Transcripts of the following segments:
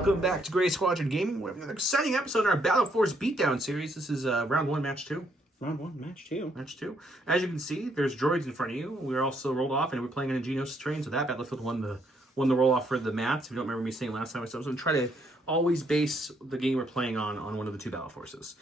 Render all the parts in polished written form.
Welcome back to Grey Squadron Gaming. We have another exciting episode in our Battle Force Beatdown series. This is round 1, match 2. Round 1, match 2. Match 2. As you can see, there's droids in front of you. We're also rolled off, and we're playing an Genos train, so that Battlefield won the roll-off for the mats. If you don't remember me saying last time, so I'm going to try to always base the game we're playing on one of the two Battle Forces.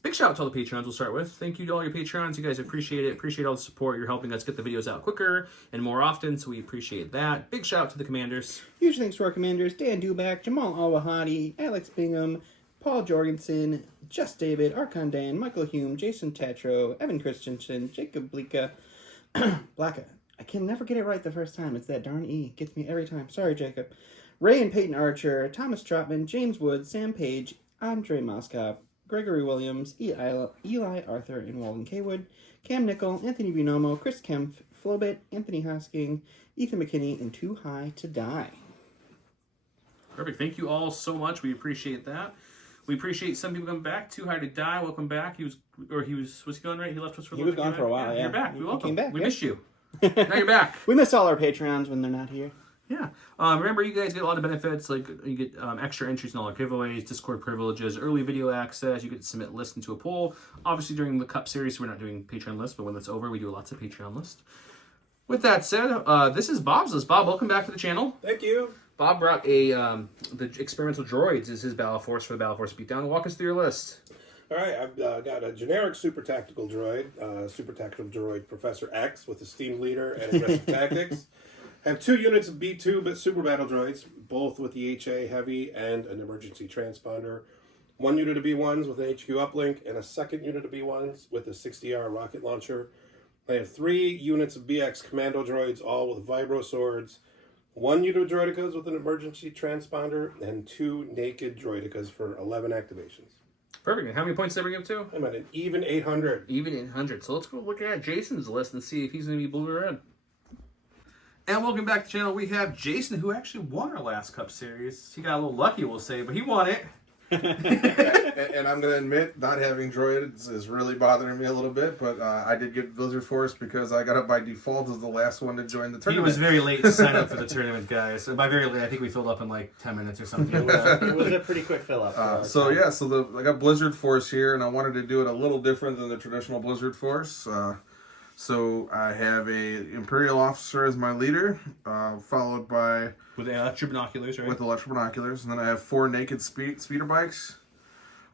Big shout out to all the Patreons we'll start with. Thank you to all your Patreons. You guys appreciate it. Appreciate all the support. You're helping us get the videos out quicker and more often, so we appreciate that. Big shout out to the commanders. Huge thanks to our commanders, Dan Duback, Jamal Al-Wahadi, Alex Bingham, Paul Jorgensen, Just David, Archon Dan, Michael Hume, Jason Tatro, Evan Christensen, Jacob Blika, Blacka. I can never get it right the first time. It's that darn E. Gets me every time. Sorry, Jacob. Ray and Peyton Archer, Thomas Trotman, James Wood, Sam Page, Andre Moskov, Gregory Williams, Eli Arthur, and Walden Kaywood, Cam Nickel, Anthony Bunomo, Chris Kempf, Flobit, Anthony Hosking, Ethan McKinney, and Too High to Die. Perfect. Thank you all so much. We appreciate that. We appreciate some people coming back. Too High to Die. Welcome back. Was he gone right? He left us for a little bit. He was gone for a while, yeah. You're back. We welcome. Came back, we yeah. missed you. Now you're back. We miss all our Patreons when they're not here. Yeah. Remember, you guys get a lot of benefits, like you get extra entries in all our giveaways, Discord privileges, early video access. You get to submit lists into a poll. Obviously, during the Cup series, we're not doing Patreon lists, but when that's over, we do lots of Patreon lists. With that said, this is Bobb's list. Bob, welcome back to the channel. Thank you. Bob brought the Experimental Droids is his Battle Force for the Battle Force Beatdown. Walk us through your list. All right, I've got a generic super tactical droid, super tactical droid Professor X with esteemed leader and aggressive tactics. I have 2 units of B2 but super battle droids, both with the HA heavy and an emergency transponder. 1 unit of B1s with an HQ uplink and a second unit of B1s with a 60R rocket launcher. I have 3 units of BX commando droids, all with vibro swords. 1 unit of droidicas with an emergency transponder, and 2 naked droidicas for 11 activations. Perfect. And how many points did I bring up to? I'm at an even 800. Even 800. So let's go look at Jason's list and see if he's going to be blue or red. And welcome back to the channel. We have Jason, who actually won our last Cup series. He got a little lucky, we'll say, but he won it. And I'm going to admit, not having droids is really bothering me a little bit, but I did get Blizzard Force because I got up by default as the last one to join the tournament. He was very late to sign up for the tournament, guys. So by very late, I think we filled up in like 10 minutes or something. It was a pretty quick fill-up. I got Blizzard Force here, and I wanted to do it a little different than the traditional Blizzard Force. So I have a Imperial officer as my leader, followed by... With electric binoculars, right? With electric binoculars. And then I have 4 naked speeder bikes,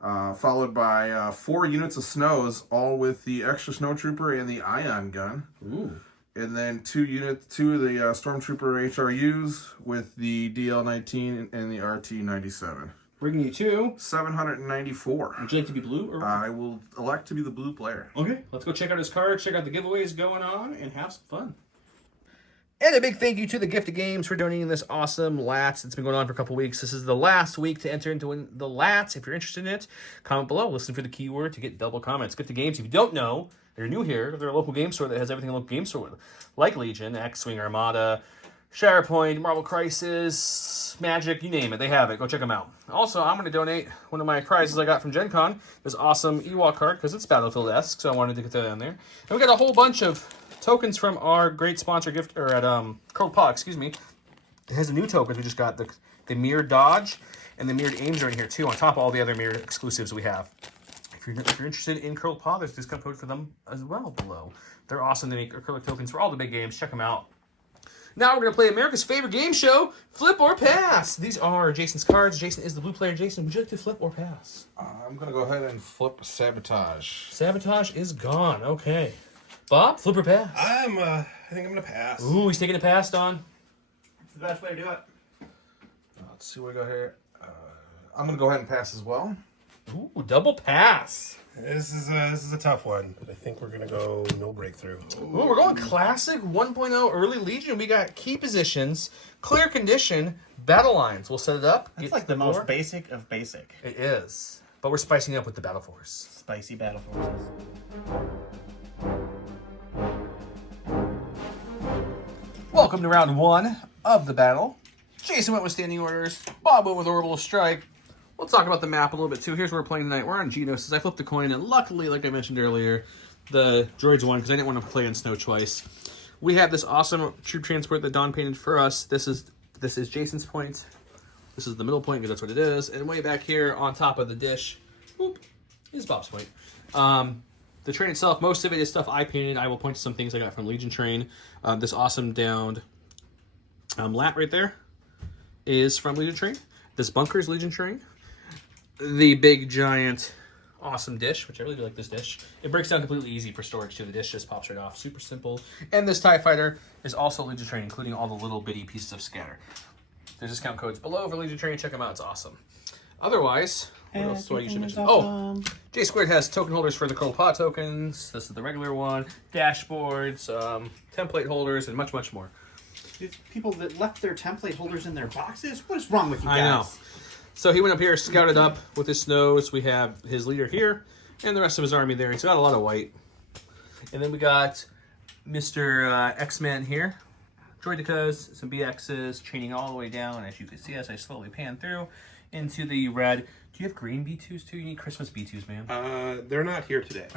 followed by 4 units of snows, all with the extra snowtrooper and the ion gun. Ooh. And then 2 of the stormtrooper HRUs with the DL-19 and the RT-97. Bringing you to 794. Would you like to be blue or red? I will elect to be the blue player. Okay, let's go check out his card, check out the giveaways going on, and have some fun. And a big thank you to the Gift of Games for donating this awesome LATS. It's been going on for a couple weeks. This is the last week to enter into win the LATS. If you're interested in it, comment below. Listen for the keyword to get double comments. Gift of Games, if you don't know, they're new here. They're a local game store that has everything a local game store with, like Legion, X-Wing Armada, Shatterpoint, Marvel Crisis, Magic, you name it. They have it. Go check them out. Also, I'm going to donate one of my prizes I got from Gen Con, this awesome Ewok card, because it's Battlefield-esque, so I wanted to get that in there. And we got a whole bunch of tokens from our great sponsor gift, or at Curled Paw, excuse me. It has a new tokens. We just got the mirrored dodge, and the mirrored aims are in here too, on top of all the other mirrored exclusives we have. If you're interested in Curled Paw, there's a discount code for them as well below. They're awesome. They make acrylic tokens for all the big games. Check them out. Now we're going to play America's favorite game show, Flip or Pass. These are Jason's cards. Jason is the blue player. Jason, would you like to flip or pass? I'm going to go ahead and flip Sabotage. Sabotage is gone. Okay. Bob, flip or pass? I think I'm going to pass. Ooh, he's taking a pass, Don. It's the best way to do it. Let's see what we got here. I'm going to go ahead and pass as well. Ooh, double pass. This is a tough one, but I think we're going to go no breakthrough. Ooh, we're going classic 1.0 early Legion. We got key positions, clear condition, battle lines. We'll set it up. That's like the most basic of basic. It is. But we're spicing it up with the Battle Force. Spicy Battle Forces. Welcome to round 1 of the battle. Jason went with standing orders. Bob went with orbital strike. We'll talk about the map a little bit too. Here's where we're playing tonight. We're on Genos. I flipped a coin, and luckily, like I mentioned earlier, the droids won because I didn't want to play on snow twice. We have this awesome troop transport that Don painted for us. This is Jason's point. This is the middle point because that's what it is. And way back here on top of the dish, whoop, is Bobb's point. The train itself, most of it is stuff I painted. I will point to some things I got from Legion Train. This awesome downed lat right there is from Legion Train. This bunker is Legion Train. The big giant awesome dish, which I really do like this dish. It breaks down completely easy for storage too. The dish just pops right off, super simple. And this TIE Fighter is also Legion Train, including all the little bitty pieces of scatter. There's discount codes below for Legion Train. Check them out, it's awesome. Otherwise, what else do I usually mention? Oh, J Squared has token holders for the Cold Pot tokens. This is the regular one. Dashboards, template holders, and much, much more. These people that left their template holders in their boxes? What is wrong with you guys? I know. So he went up here, scouted up with his snows. We have his leader here, and the rest of his army there. He's got a lot of white. And then we got Mr. X-Men here. Droidicas, some BXs, chaining all the way down, as you can see as I slowly pan through into the red. Do you have green B2s too? You need Christmas B2s, man. They're not here today.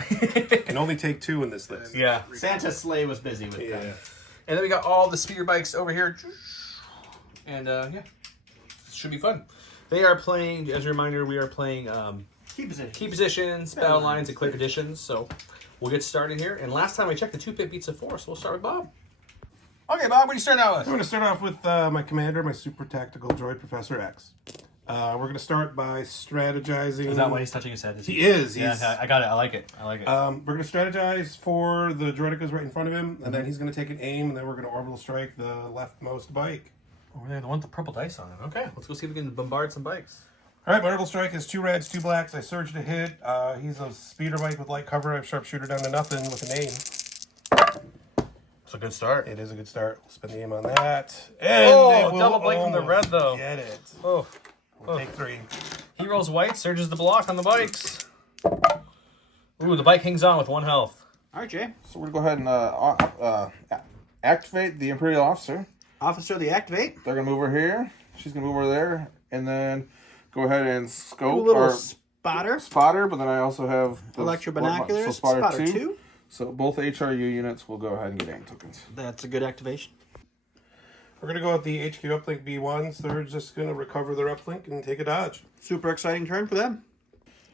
Can only take 2 in this list. Yeah. Santa's sleigh was busy with them. And then we got all the speeder bikes over here. And yeah, should be fun. They are playing, as a reminder, we are playing key positions, battle lines, and quick additions. So we'll get started here. And last time I checked, the 2-pit beats a 4, so we'll start with Bobb. Okay, Bobb, what are you starting out with? I'm going to start off with my commander, my super tactical droid, Professor X. We're going to start by strategizing. Is that why he's touching his head? He is. Yeah, I got it. I like it. We're going to strategize for the droidicas right in front of him, and then he's going to take an aim, and then we're going to orbital strike the leftmost bike. Over there, the one with the purple dice on it. Okay, let's go see if we can bombard some bikes. All right, my orbital strike is 2 reds, 2 blacks. I surge to hit. He's a speeder bike with light cover. I have sharpshooter down to nothing with an aim. It's a good start. It is a good start. We'll spend the aim on that. And double blank from the red, though. Get it. Oh. We'll take 3. He rolls white, surges the block on the bikes. Ooh, the bike hangs on with 1 health. All right, Jay. So we're going to go ahead and activate the Imperial officer. Officer of the activate. They're going to move over here. She's going to move over there. And then go ahead and scope. A little our spotter. But then I also have the Electro binoculars. So spotter 2. 2. So both HRU units will go ahead and get aim tokens. That's a good activation. We're going to go with the HQ uplink B1s. They're just going to recover their uplink and take a dodge. Super exciting turn for them.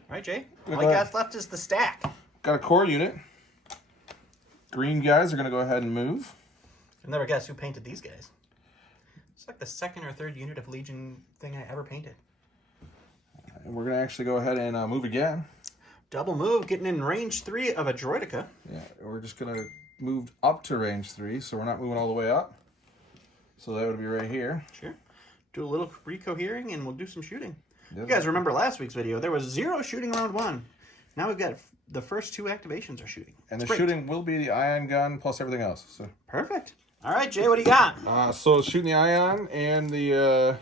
All right, Jay. All Go you ahead. got left is the stack. Got a core unit. Green guys are going to go ahead and move. I'll never guess who painted these guys. It's like the 2nd or 3rd unit of Legion thing I ever painted. And we're going to actually go ahead and move again. Double move, getting in range 3 of a Droidica. Yeah, we're just going to move up to range 3, so we're not moving all the way up. So that would be right here. Sure. Do a little recohering and we'll do some shooting. Yep. You guys remember last week's video? There was 0 shooting round 1. Now we've got the first 2 activations are shooting. And That's the great. shooting will be the ion gun plus everything else. So, Perfect. All right, Jay, what do you got? so shooting the ion and the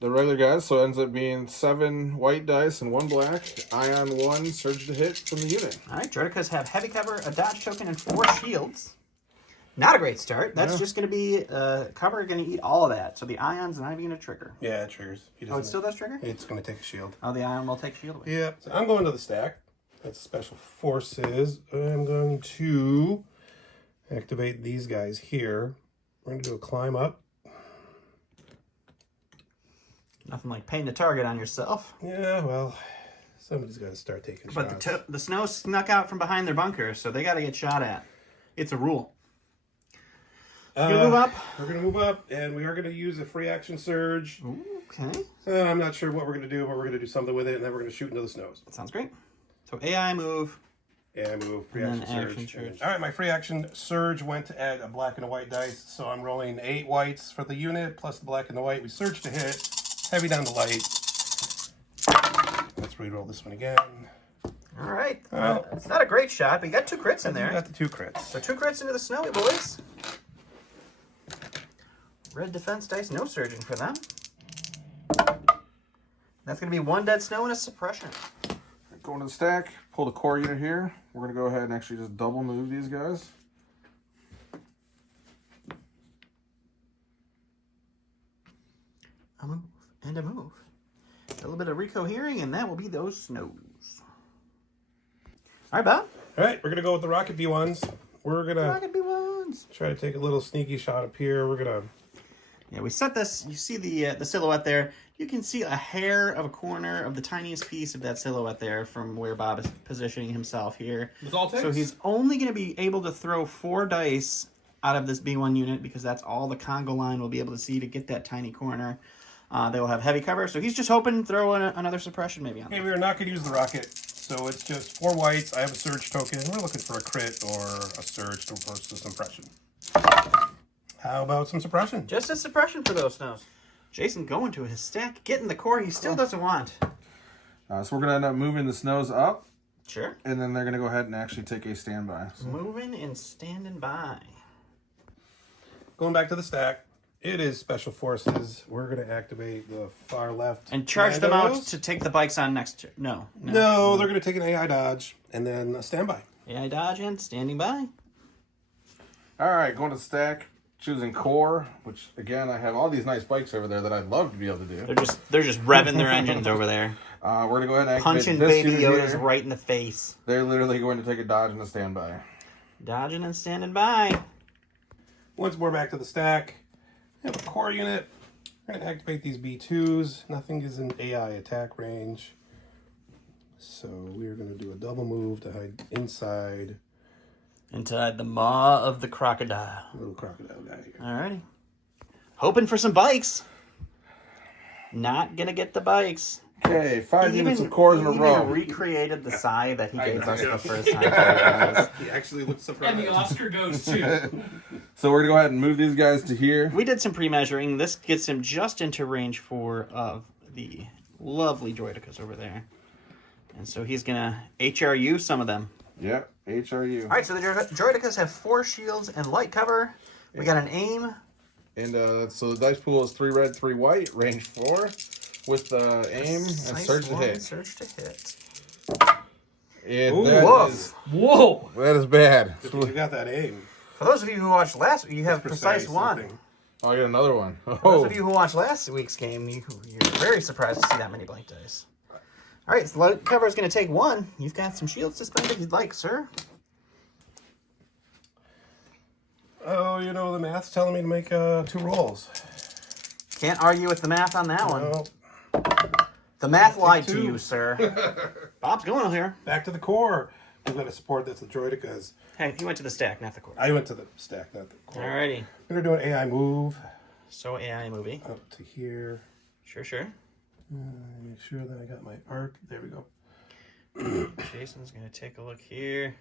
regular guys. So it ends up being 7 white dice and 1 black. Ion 1, surge to hit from the unit. All right, Droidicas have heavy cover, a dodge token, and 4 shields. Not a great start. That's just going to be cover going to eat all of that. So the ion's not even going to trigger. Yeah, it triggers. Oh, it still does trigger? It's going to take a shield. Oh, the ion will take shield away. Yeah. So I'm going to the stack. That's special forces. I'm going to activate these guys here. We're going to do a climb up. Nothing like painting a target on yourself. Yeah, well, somebody's got to start taking shots. But the snow snuck out from behind their bunker, so they got to get shot at. It's a rule. You gonna move up? We're going to move up, and we are going to use a free action surge. Okay. I'm not sure what we're going to do, but we're going to do something with it, and then we're going to shoot into the snows. That sounds great. So AI move. And move, free And action then surge. action surge. All right, my free action surge went to add a black and a white dice, so I'm rolling 8 whites for the unit, plus the black and the white. We surge to hit, heavy down the light. Let's re-roll this one again. All right. Well, It's not a great shot, but you got 2 crits in We there. got the 2 crits. So 2 crits into the snowy boys. Red defense dice, no surging for them. That's going to be 1 dead snow and a suppression. Going to the stack, pull the core unit here. We're going to go ahead and actually just double move these guys. A move and a move. A little bit of recohering, and that will be those snows. All right, Bob. All right, we're going to go with the rocket B1s. We're going to Rocket B1s. try to take a little sneaky shot up here. We're going to Yeah, we set this. You see the silhouette there. You can see a hair of a corner of the tiniest piece of that silhouette there from where Bob is positioning himself here. With all takes? So he's only going to be able to throw 4 dice out of this B1 unit because that's all the Congo line will be able to see to get that tiny corner. They will have heavy cover, so he's just hoping to throw another suppression maybe on Okay, them. we are not going to use the rocket, so it's just 4 whites. I have a surge token, and we're looking for a crit or a surge to reverse the suppression. How about some suppression? Just a suppression for those snows. Jason going to his stack, getting the core he still doesn't want. So we're going to end up moving the snows up, Sure. and then they're going to go ahead and actually take a standby. So. Moving and standing by. Going back to the stack, it is Special Forces. We're going to activate the far left. And charge them out commandos. to take the bikes on next turn. No. No, they're going to take an AI dodge and then a standby. AI dodge and standing by. All right, going to the stack, choosing core, which again I have all these nice bikes over there that I'd love to be able to do. They're just revving their engines over there. We're going to go ahead and activate Punching this Baby unit Yoda's here. right in the face. They're literally going to take a dodge and a standby. Dodging and standing by. Once more back to the stack, we have a core unit. We're going to activate these B2s. Nothing is in AI attack range. So we're going to do a double move to hide inside Inside the maw of the crocodile. little crocodile guy here. Alrighty. Hoping for some bikes. Not gonna get the bikes. Okay, 5 units of cores in a row. Recreated the sigh that he gave us the first time. He actually looks surprised. And the Oscar goes too. So we're going to go ahead and move these guys to here. We did some pre-measuring. This gets him just into range 4 of the lovely Droidicas over there. And so he's gonna HRU some of them. Yep, HRU. Alright, so the Droidicas have 4 shields and light cover. We got an aim. And so the dice pool is 3 red, 3 white, range 4, with aim and surge to hit. Surge to hit. And Ooh, that Whoa! is bad. You got that aim. For those of you who watched last week, you have precise 1. looking. Oh, I got another one. For those Oh, of you who watched last week's game, you're very surprised to see that many blank dice. All right, so light cover is going to take 1. You've got some shields to spend if you'd like, sir. Oh, you know, the math's telling me to make 2 rolls. Can't argue with the math on that one. Well, The math lied to 2. you, sir. Bob's going here. back to the core. We've got to support this with Droidicas. Hey, he went to the stack, not the core. I went to the stack, not the core. Alrighty. We're going to do an AI move So AI movie. up to here. Sure. Make sure that I got my arc. There we go. Jason's going to take a look here.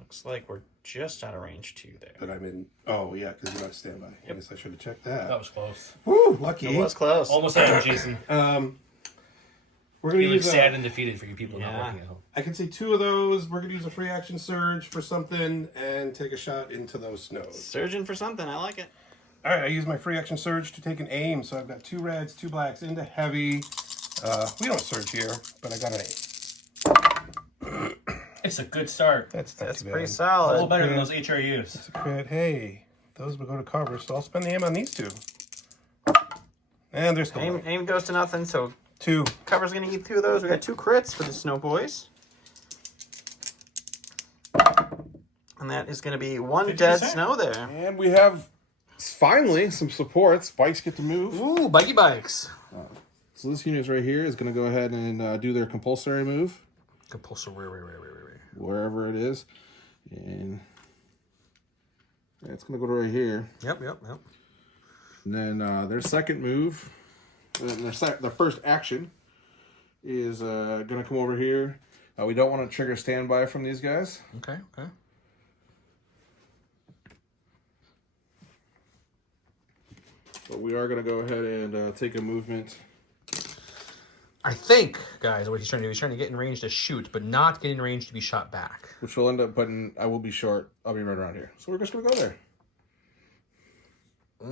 Looks like we're just out of range 2 there. But I'm in. Oh, yeah, because you're not standby. I guess I should have checked that. That was close. Woo, lucky. It was close. Almost like Jason. We're going to Feeling use sad and defeated for you people Yeah. not looking at home. I can see 2 of those. We're going to use a free action surge for something and take a shot into those snows. Surging for something. I like it. All right, I use my free action surge to take an aim. So I've got 2 reds, 2 blacks into heavy. We don't surge here, but I got an aim. It's a good start. That's That's too pretty bad. A solid. little better than those HRUs. It's a crit. Hey, those will go to cover, so I'll spend the aim on these 2. And they're still low. Aim goes to nothing, so 2. cover's going to eat 2 of those. We got 2 crits for the Snow Boys. And that is going to be 1 dead 50%. snow there. and we have finally some supports. Bikes get to move. Ooh, buggy bikes. So this unit right here is going to go ahead and do their compulsory move, Compulsory. wherever it is. And yeah, it's going to go to right here. Yep. And then their second move, their first action is going to come over here. We don't want to trigger standby from these guys. Okay. But we are going to go ahead and take a movement. I think, guys, what he's trying to do, he's trying to get in range to shoot, but not get in range to be shot back. Which will end up putting, I will be short. I'll be right around here. So we're just going to go there.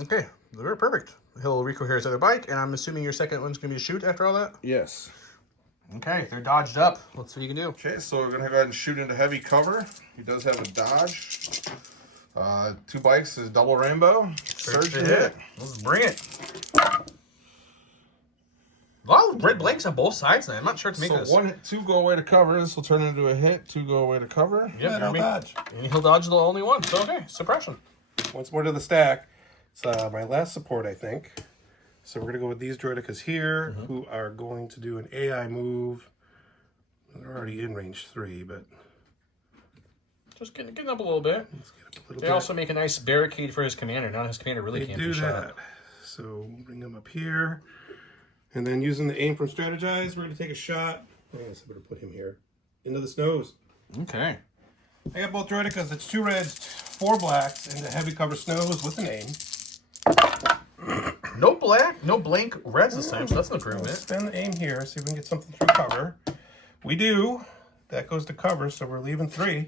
Okay, very perfect. He'll recohere his other bike, and I'm assuming your second one's going to be to shoot after all that? Yes. Okay, they're dodged up. Let's see what you can do. Okay, so we're going to go ahead and shoot into heavy cover. He does have a dodge. 2 bikes is double rainbow. Surge to hit. Let's bring it. A lot of red blanks on both sides now. I'm not sure to make So this. 2 go away to cover. This will turn into a hit. 2 go away to cover. Yep, I'll dodge. and he'll dodge the only one. So, okay, suppression. Once more to the stack. It's my last support, I think. So we're going to go with these droidicas here, who are going to do an AI move. They're already in range 3, but... Just getting up a little bit. Let's get up a little They bit. also make a nice barricade for his commander. Now his commander really can't do be that. shot. So we'll bring them up here. And then using the aim from Strategize, we're going to take a shot. I guess I better put him here. Into the snows. Okay. I got both droidicas. It's 2 reds, 4 blacks, and the heavy cover snows with an aim. No black, no blank reds this time, so that's an Let's improvement. spend the aim here, see if we can get something through cover. We do. That goes to cover, so we're leaving 3.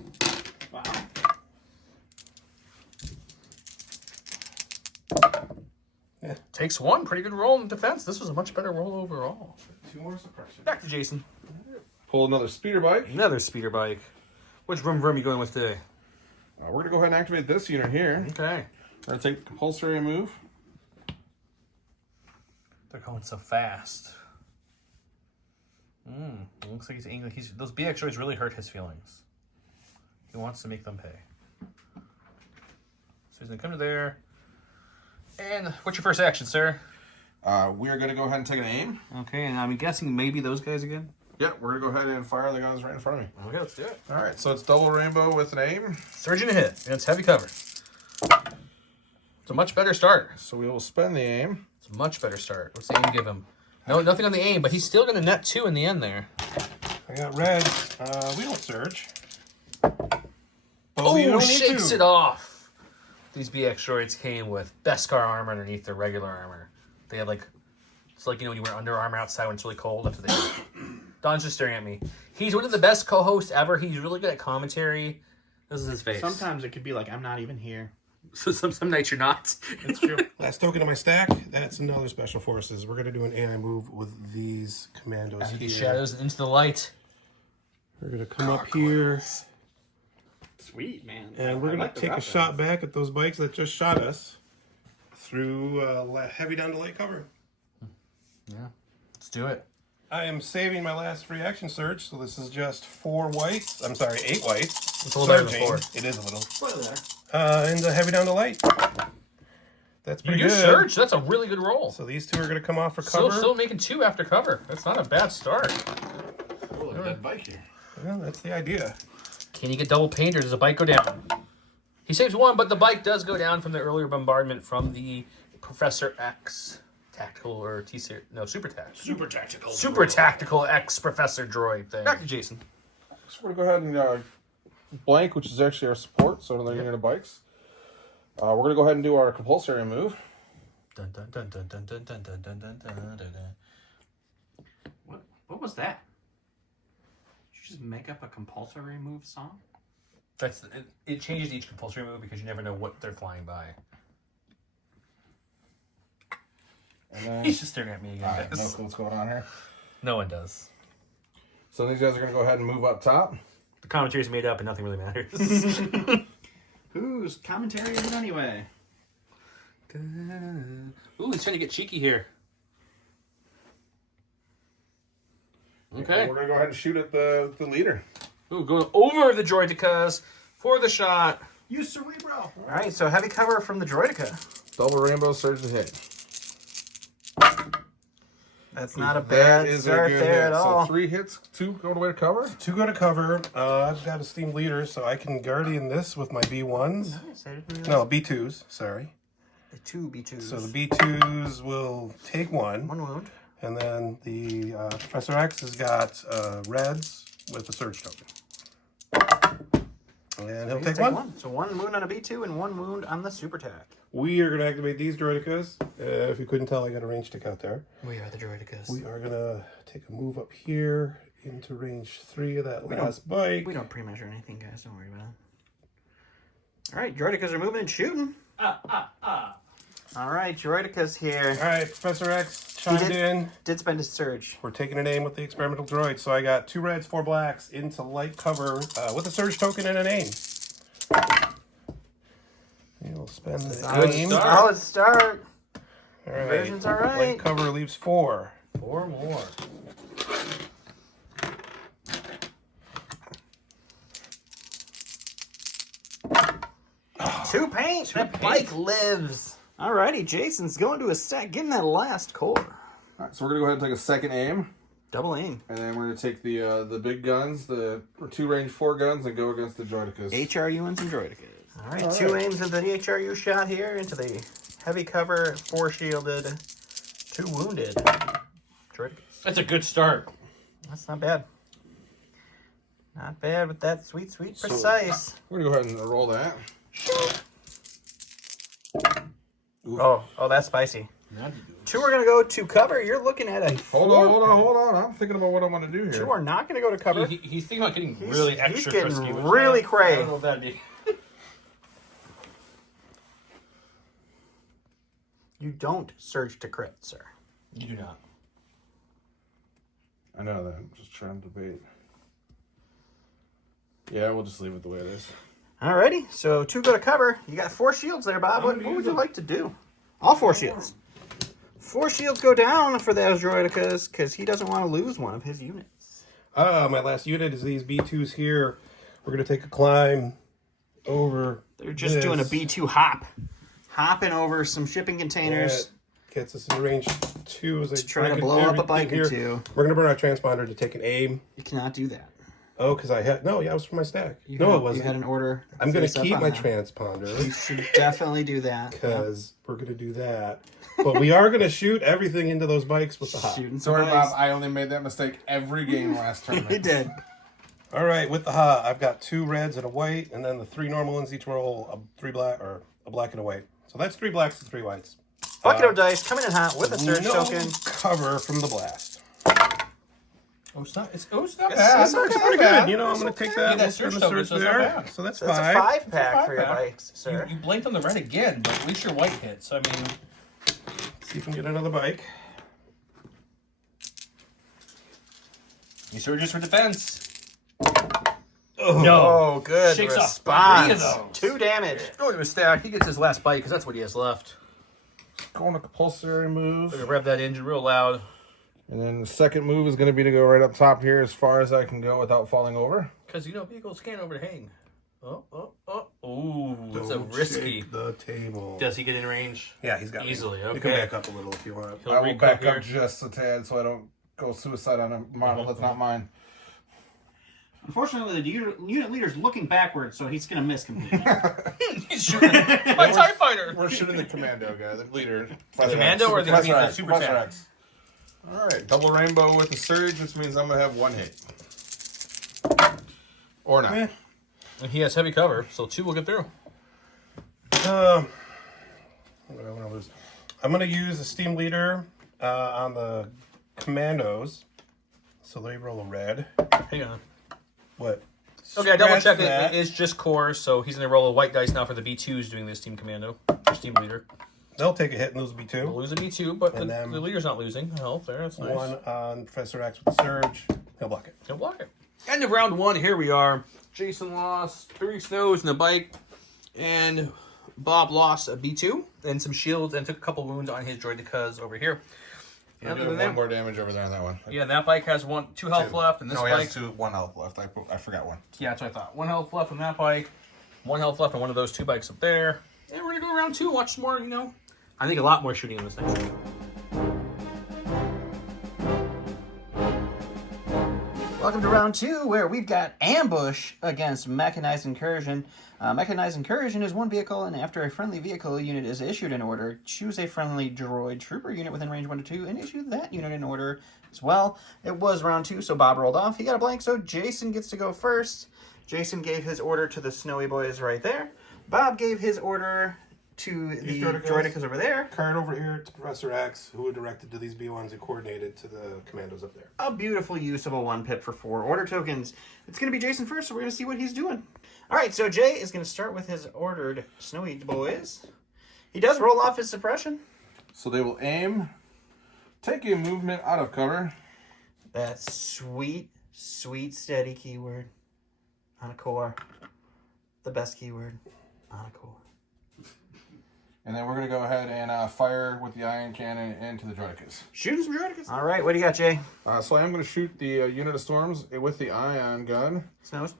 Wow. Yeah. Takes 1. Pretty good roll in defense. This was a much better roll overall. 2 more suppression. Back to Jason. Pull another speeder bike. Another speeder bike. Which vroom you going with today? We're going to go ahead and activate this unit here. Okay. We're going to take the compulsory move. They're going so fast. Looks like he's angry. Those BX droids really hurt his feelings. He wants to make them pay. So he's going to come to there. And what's your first action, sir? We are going to go ahead and take an aim. Okay, and I'm guessing maybe those guys again? Yeah, we're going to go ahead and fire the guns right in front of me. Okay, let's do it. All right, so it's double rainbow with an aim. Surge and a hit, and it's heavy cover. It's a much better start. So we will spend the aim. It's a much better start. What's the aim give him? No, nothing on the aim, but he's still going to net 2 in the end there. I got reds. We don't surge. Oh, we don't need shakes to. it off. These BX droids came with Beskar armor underneath their regular armor. They had like, it's like, you know, when you wear Under Armour outside when it's really cold after they... Don's just staring at me. He's one of the best co-hosts ever. He's really good at commentary. This is his face. Sometimes it could be like, I'm not even here. So some nights you're not. It's true. Last token of my stack. That's another Special Forces. We're going to do an AI move with these commandos After here. these shadows into the light. We're going to come up here. Sweet, man. And we're I going like to the take a reference. shot back at those bikes that just shot us through heavy down to light cover. Yeah, let's do it. I am saving my last free action surge, so this is just 4 whites. I'm sorry, 8 whites. It's a little better than Surging. 4. It is a little. Slightly better. And the heavy down to light. That's You pretty do good. surge. That's a really good roll. So these 2 are going to come off for cover. Still making 2 after cover. That's not a bad start. Oh, look at that bike here. Well, that's the idea. Can you get double paint, or does the bike go down? He saves 1, but the bike does go down from the earlier bombardment from the Professor X tactical or T-series. No, super tactical. Super tactical X Professor droid thing. Back to Jason. So we're going to go ahead and blank, which is actually our support, so they're unit of bikes. We're going to go ahead and do our compulsory move. Dun, dun, dun, dun, dun, dun, dun, dun, dun, dun, dun, dun. What was that? Did you just make up a compulsory move song? It changes each compulsory move because you never know what they're flying by. And then, He's just staring at me again. I have no guys. clue what's going on here. No one does. So these guys are going to go ahead and move up top. The commentary's made up and nothing really matters. Whose commentary is it anyway? Ooh, he's trying to get cheeky here. Okay. And we're going to go ahead and shoot at the leader. Ooh, going over the droidicas for the shot. You cerebro. All right, so heavy cover from the droidica. Double rainbow, surge and hit. That's not a That bad is a start good there hit. at all. So 3 hits, 2 go away to cover. 2 go to cover. I've got a steam leader, so I can guardian this with my B1s. No, B2s, sorry. The 2 B2s. So the B2s will take 1. 1 wound. And then the Professor X has got reds with a surge token. And he'll take 1. So 1 wound on a B2 and 1 wound on the super tac. We are going to activate these droidicas. If you couldn't tell, I got a range tick out there. We are the droidicas. We are going to take a move up here into range 3 of that last bike. We don't pre-measure anything, guys. Don't worry about it. All right, droidicas are moving and shooting. All right, droidicas here. All right, Professor X chimed in. Did spend his surge. We're taking an aim with the experimental droid. So I got 2 reds, 4 blacks into light cover with a surge token and an aim. You'll spend the aim. Solid start. All right. Version's all right. Light cover leaves 4. 4 more. Two paint. That bike lives. Alrighty, Jason's going to his stack, getting that last core. All right, so we're gonna go ahead and take a second aim, Double aim. and then we're gonna take the big guns, the 2-range 4 guns, and go against the Droidicas. HRU and some Droidicas. Alright, 2 aims into the HRU shot here, into the heavy cover, 4 shielded, 2 wounded. Droidicas. That's a good start. That's not bad. Not bad with that sweet, precise. We're gonna go ahead and roll that. Oh, that's spicy. 2 are going to go to cover. You're looking at a 4. Hold on. I'm thinking about what I'm gonna do here. 2 are not going to go to cover. He's thinking about getting really extra He's getting frisky with really that. cray. I don't know if that'd be... You don't surge to crit, sir. You do not. I know that. I'm just trying to debate. Yeah, we'll just leave it the way it is. Alrighty, so 2 go to cover. You got 4 shields there, Bob. What would you like to do? All 4 shields. 4 shields go down for those Droidicas because he doesn't want to lose one of his units. My last unit is these B2s here. We're going to take a climb over. They're just doing a B2 hop. Hopping over some shipping containers. Gets us in range 2 as I try to blow up a bike or 2. We're going to burn our transponder to take an aim. You cannot do that. Oh, because I had... No, yeah, it was from my stack. It wasn't. You had an order. I'm going to keep my You transponder should definitely do that. because we're going to do that. But we are going to shoot everything into those bikes with the hop. Shooting some Sorry, bikes. Bob. I only made that mistake every game last tournament. He did. All right, with the hop, I've got 2 reds and a white, and then the 3 normal ones each roll a black and a white. So that's 3 blacks and 3 whites. Bucket of dice coming in hot with a surge no token. cover from the blast. Oh, it's not bad. It's pretty good. You know, I'm going to take that. Yeah, that We'll surge turn token, surge so it's there. not bad. So that's That's 5. a 5-pack for your 5-pack. bikes, sir. You blinked on the red again, but at least your white hit. So, I mean... See if we can get another bike. He surges for defense. Oh, good Shakes off response. 3 of those. 2 damage. Going to his stack. He gets his last bite because that's what he has left. Going to compulsory move. Gonna rev that engine real loud. And then the second move is going to be to go right up top here as far as I can go without falling over. Because, you know, vehicles can't overhang. Ooh, it's a risky. Shake the table. Does he get in range? Yeah, he's got Easily, me. okay. You can back up a little if you want. He'll I will recap back here. up just a tad so I don't go suicide on a model that's not mine. Unfortunately, the unit leader's looking backwards, so he's going to miss completely. He's shooting my TIE fighter. We're shooting the commando guy, the leader. Commando or the super Professor attack? X. All right, double rainbow with the surge, which means I'm going to have 1 hit. Or not. And he has heavy cover, so 2 will get through. I'm going to use a steam leader on the commandos. So they roll a red. Hang on. What? Okay, I double Scratch checked that. it. It is just cores, so he's going to roll a white dice now for the B2s doing this team commando. Or team leader. They'll take a hit and lose We'll B2. lose a B2, but the And then- leader's not losing. Health there, that's nice. 1 on Professor X with the surge. He'll block it. He'll block it. End of round 1, here we are. Jason lost 3 snows and a bike, and Bob lost a B2 and some shields and took a couple wounds on his Droidicas over here. I Other do than have 1 that, more damage over there on that one. yeah, that bike has 2 health left, and this No, he bike... has 1 health left. I forgot 1. Yeah, that's what I thought. 1 health left on that bike, 1 health left on one of those 2 bikes up there. And we're going to go round 2, watch some more, you know. I think a lot more shooting in this next one. Welcome to round 2, where we've got Ambush against Mechanized Incursion. Mechanized Incursion is 1 vehicle, and after a friendly vehicle unit is issued in order, choose a friendly droid trooper unit within range 1 to 2, and issue that unit in order as well. It was round 2, so Bob rolled off. He got a blank, so Jason gets to go first. Jason gave his order to the Snowy Boys right there. Bob gave his order to the Droidicas over there. Card over here to Professor X, who were directed to these B1s and coordinated to the commandos up there. A beautiful use of a 1 pip for 4 order tokens. It's going to be Jason first, so we're going to see what he's doing. All right, so Jay is going to start with his ordered Snowy Boys. He does roll off his suppression. So they will aim, take a movement out of cover. That sweet, steady keyword on a core. The best keyword on a core. And then we're going to go ahead and fire with the ion cannon into the Droidicas. Shooting some Droidicas. All right, what do you got, Jay? So I am going to shoot the unit of storms with the ion gun. Snows?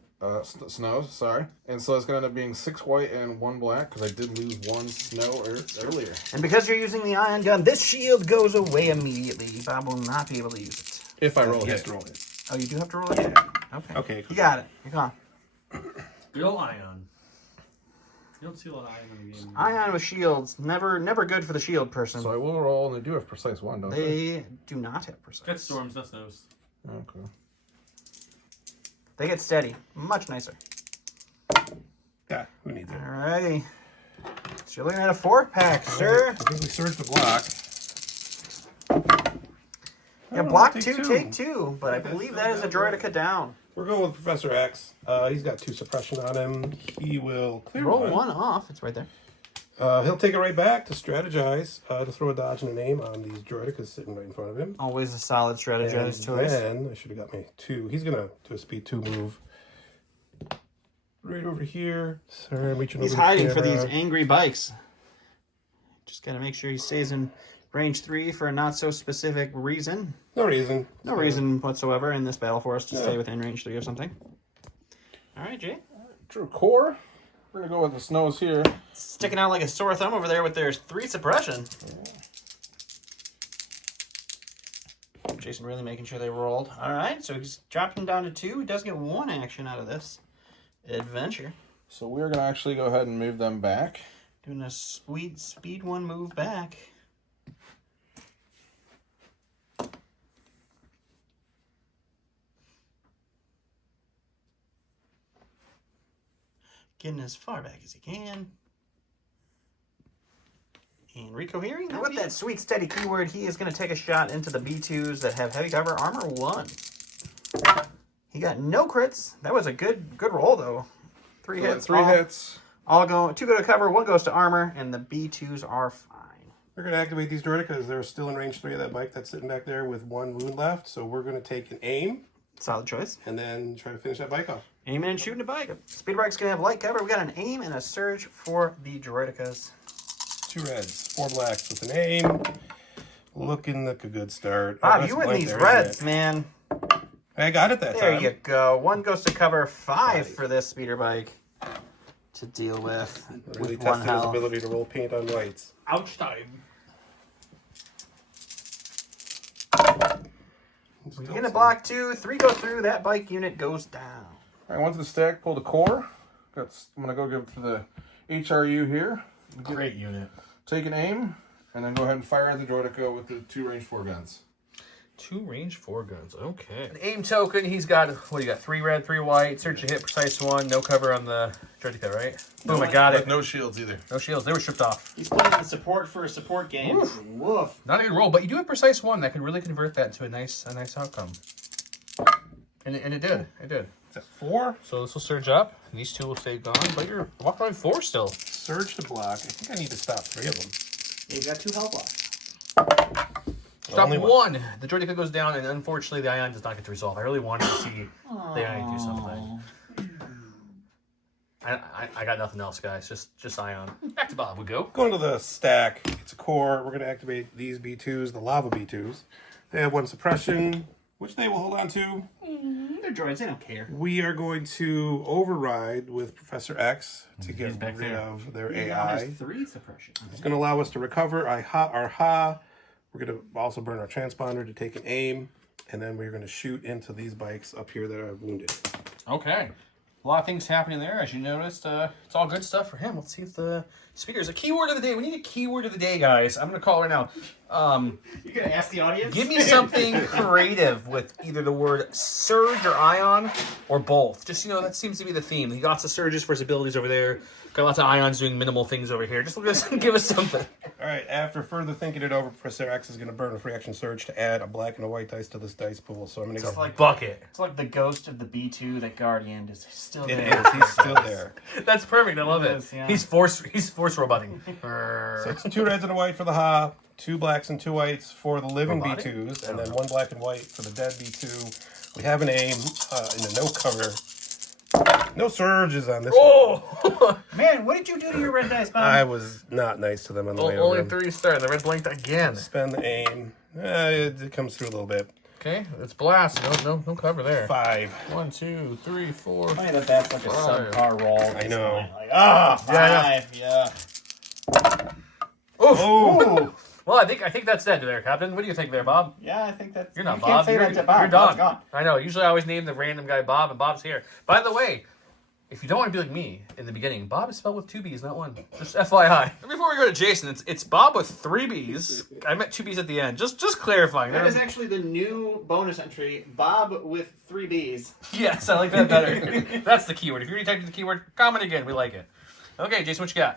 Snows, sorry. And so it's going to end up being 6 white and 1 black, because I did lose 1 snow earlier. And because you're using the ion gun, this shield goes away immediately. Bob will not be able to use it. If I roll He a has hit. to roll it. Oh, you do have to roll it? Yeah. Okay. Okay. You got it. You're gone. Bill Ion. You don't see a lot of Ion in the game. Ion with shields. Never good for the shield person. So I will roll, and they do have precise 1, don't they? They do not have precise. That's storms, not snows. Okay. They get steady. Much nicer. Yeah, who needs it? Alrighty. So you're looking at a 4-pack, sir. I think we surge the block. Yeah, block 2, take 2. But I believe that is a Droidica down. We're going with Professor X. He's got 2 suppression on him. He will clear Roll 1 off. It's right there. He'll take it right back to strategize, to throw a dodge and a name on these Droidicas sitting right in front of him. Always a solid strategized And choice. then, I should have got my 2. He's going to do a speed 2 move. Right over here. Sorry, I'm reaching He's over the hiding for camera. these angry bikes. Just got to make sure he stays in range 3 for a not so specific reason. No reason. No reason whatsoever in this battle for us to stay within range 3 of something. All right, Jay. True core. We're going to go with the snows here. Sticking out like a sore thumb over there with their 3 suppression. Jason really making sure they rolled. All right, so he's dropped him down to 2. He does get 1 action out of this adventure. So we're going to actually go ahead and move them back. Doing a speed 1 move back. Getting as far back as he can. And recohering. And with that sweet steady keyword, he is going to take a shot into the B2s that have heavy cover armor 1. He got no crits. That was a good roll though. 3 hits. 3 hits. All go 2 go to cover, 1 goes to armor, and the B2s are fine. We're going to activate these Droidicas. They're still in range 3 of that bike that's sitting back there with 1 wound left. So we're going to take an aim Solid choice. and then try to finish that bike off. Aiming and shooting a bike. Speed bike's going to have light cover. We got an aim and a surge for the Droidicas. 2 reds, 4 blacks with an aim. Looking like a good start. Bob, that's you win blank these there, reds, isn't man. it? I got it that There time. you go. 1 goes to cover, 5 for this speeder bike to deal with. Really with 1 tested his health. ability to roll paint on whites. Ouch time. We're going to block 2, 3 go through, that bike unit goes down. All right, 1 to the stack, pull the core. I'm going to go give it for the HRU here. Great unit. Take an aim, and then go ahead and fire at the Droidica with the 2 range 4 guns. 2 range 4 guns. Okay. An aim token. He's got, what do you got? 3 red, 3 white. Search a hit, precise 1. No cover on the Droidica, right? Boom, I got With it. no shields either. No shields. They were stripped off. He's playing the support for a support game. Woof. Not a good roll, but you do have precise 1 that can really convert that into a nice outcome. And it did. It did. Is that 4? So this will surge up, and these 2 will stay gone, but you're walking on 4 still. Surge to block. I think I need to stop 3 of them. You've got 2 health blocks. Stop Only 1. The Droidica goes down, and unfortunately the ion does not get to resolve. I really wanted to see the ion do something. I got nothing else, guys. Just ion. Back to Bob we go. Going to the stack. It's a core. We're going to activate these B2s, the lava B2s. They have 1 suppression, which they will hold on to. They're droids, they don't care. We are going to override with Professor X to get back rid there. of their Has AI. 3 suppression. It's going to allow us to recover our Ha. We're going to also burn our transponder to take an aim. And then we're going to shoot into these bikes up here that are wounded. Okay. A lot of things happening there, as you noticed. It's all good stuff for him. Let's see if the speakers. A keyword of the day. We need a keyword of the day, guys. I'm going to call it right now. You're going to ask the audience? Give me something creative with either the word surge or ion or both. Just, that seems to be the theme. He got the surges for his abilities over there. Got lots of ions doing minimal things over here. Just give us something. All right, after further thinking it over, Professor X is going to burn a free action surge to add a black and a white dice to this dice pool. So I'm going to go. like Bucket. It's like the ghost of the B2 that Guardian is still It there. is. He's still there. That's perfect. I love It it. is, yeah. He's force roboting. So it's 2 reds and a white for the Ha, 2 blacks and 2 whites for the living Robotic? B2s, and then 1 black and white for the dead B2. We have an aim in a no cover. No surges on this Oh! Man, what did you do to your red dice, Bob? I was not nice to them on the way Only over. 3 star. The red blinked again. Spend the aim. It comes through a little bit. Okay, it's blast. No cover there. 5. 1, 2, 3, 4. Funny that that's like a Five. subpar roll. I know. Like, five. Yeah. Oh! Well, I think that's dead there, Captain. What do you think there, Bob? Yeah, I think that's... You're not you Bob. Can't say that to Bob. You're Bob's done. gone. I know. Usually I always name the random guy Bob, and Bob's here. By the way, if you don't want to be like me in the beginning, Bob is spelled with 2 B's, not 1. Just FYI. Before we go to Jason, it's Bob with 3 B's. I meant 2 B's at the end. Just clarifying. That is actually the new bonus entry. Bob with 3 B's. Yes, I like that better. That's the keyword. If you already typed in the keyword, comment again. We like it. Okay, Jason, what you got?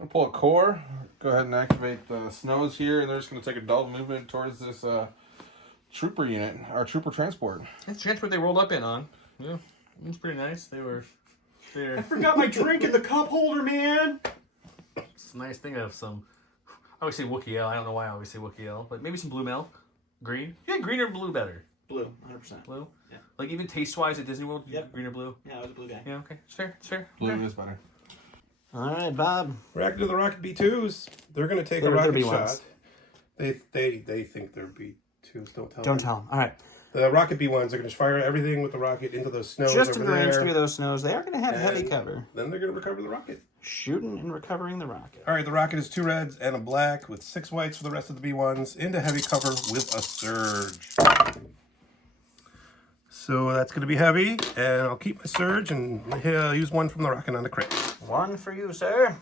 I'm gonna pull a core. Go ahead and activate the snows here, and they're just gonna take a double movement towards this trooper unit, our trooper transport. It's transport they rolled up in on. Yeah, it's pretty nice. They were there. I forgot my drink in the cup holder, man. It's a nice thing of some. I always say Wookiee L. I don't know why I always say Wookiee L, but maybe some blue milk, green. Yeah, green or blue better. Blue, 100%. Blue. Yeah. Like even taste wise at Disney World. Yep. Green or blue. Yeah, I was a blue guy. Yeah. Okay. It's fair. It's fair. Blue Okay. is better. All right, Bob. Reacting to the Rocket B2s. They're going to take They're a rocket B1s. shot. They think they're B2s. Don't tell Don't them. tell him. All right. The Rocket B1s are going to fire everything with the rocket into those snows Just over in range there. through those snows. They are going to have heavy And cover. Then they're going to recover the rocket. Shooting and recovering the rocket. All right, the rocket is 2 reds and a black with 6 whites for the rest of the B1s into heavy cover with a surge. So that's going to be heavy, and I'll keep my surge and use 1 from the rocket on the crit. 1 for you, sir.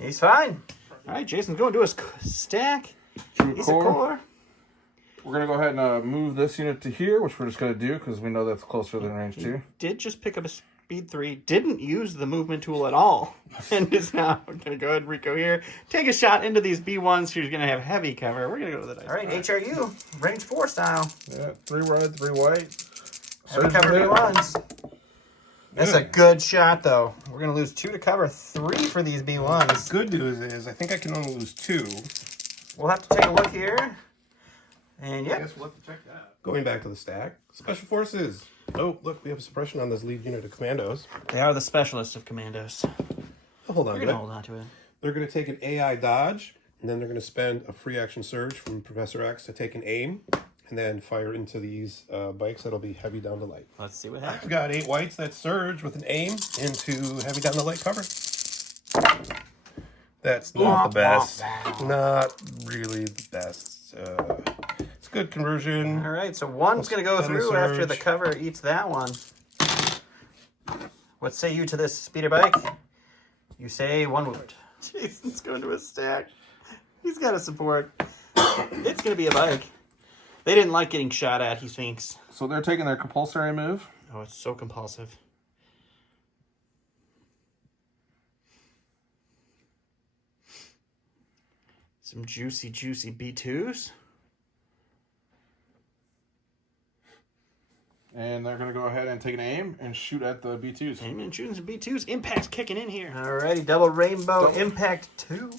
He's fine. All right, Jason's going to do his stack. True He's core. a core. We're gonna go ahead and move this unit to here, which we're just gonna do because we know that's closer than range 2. Did just pick up a speed 3. Didn't use the movement tool at all. And is now going to go ahead and Rico here. Take a shot into these B1s. Who's going to have heavy cover. We're going to go to the dice. All right, HRU. Range 4 style. Yeah, 3 red, 3 white. Heavy cover B1s. That's a good shot, though. We're going to lose 2 to cover, 3 for these B1s. Good news is I think I can only lose 2. We'll have to take a look here. And I yep. guess we'll have to check that. Going back to the stack. Special Forces. Oh, look, we have a suppression on this lead unit of commandos. They are the specialists of commandos. I'll hold on We're to going to it. hold on to it. They're going to take an AI dodge, and then they're going to spend a free action surge from Professor X to take an aim, and then fire into these bikes that'll be heavy down to light. Let's see what happens. I've got 8 whites that surge with an aim into heavy down to light cover. That's not the best. Not really the best. It's good conversion. All right, so one's going to go Then the through after surge. the cover eats that one. What say you to this speeder bike? You say 1 wound. Jason's going to a stack. He's got a support. It's going to be a bike. They didn't like getting shot at, he thinks. So they're taking their compulsory move. Oh, it's so compulsive. Some juicy, juicy B2s. And they're going to go ahead and take an aim and shoot at the B2s. Aiming and shooting some B2s. Impact's kicking in here. Alrighty, double rainbow Double. impact 2.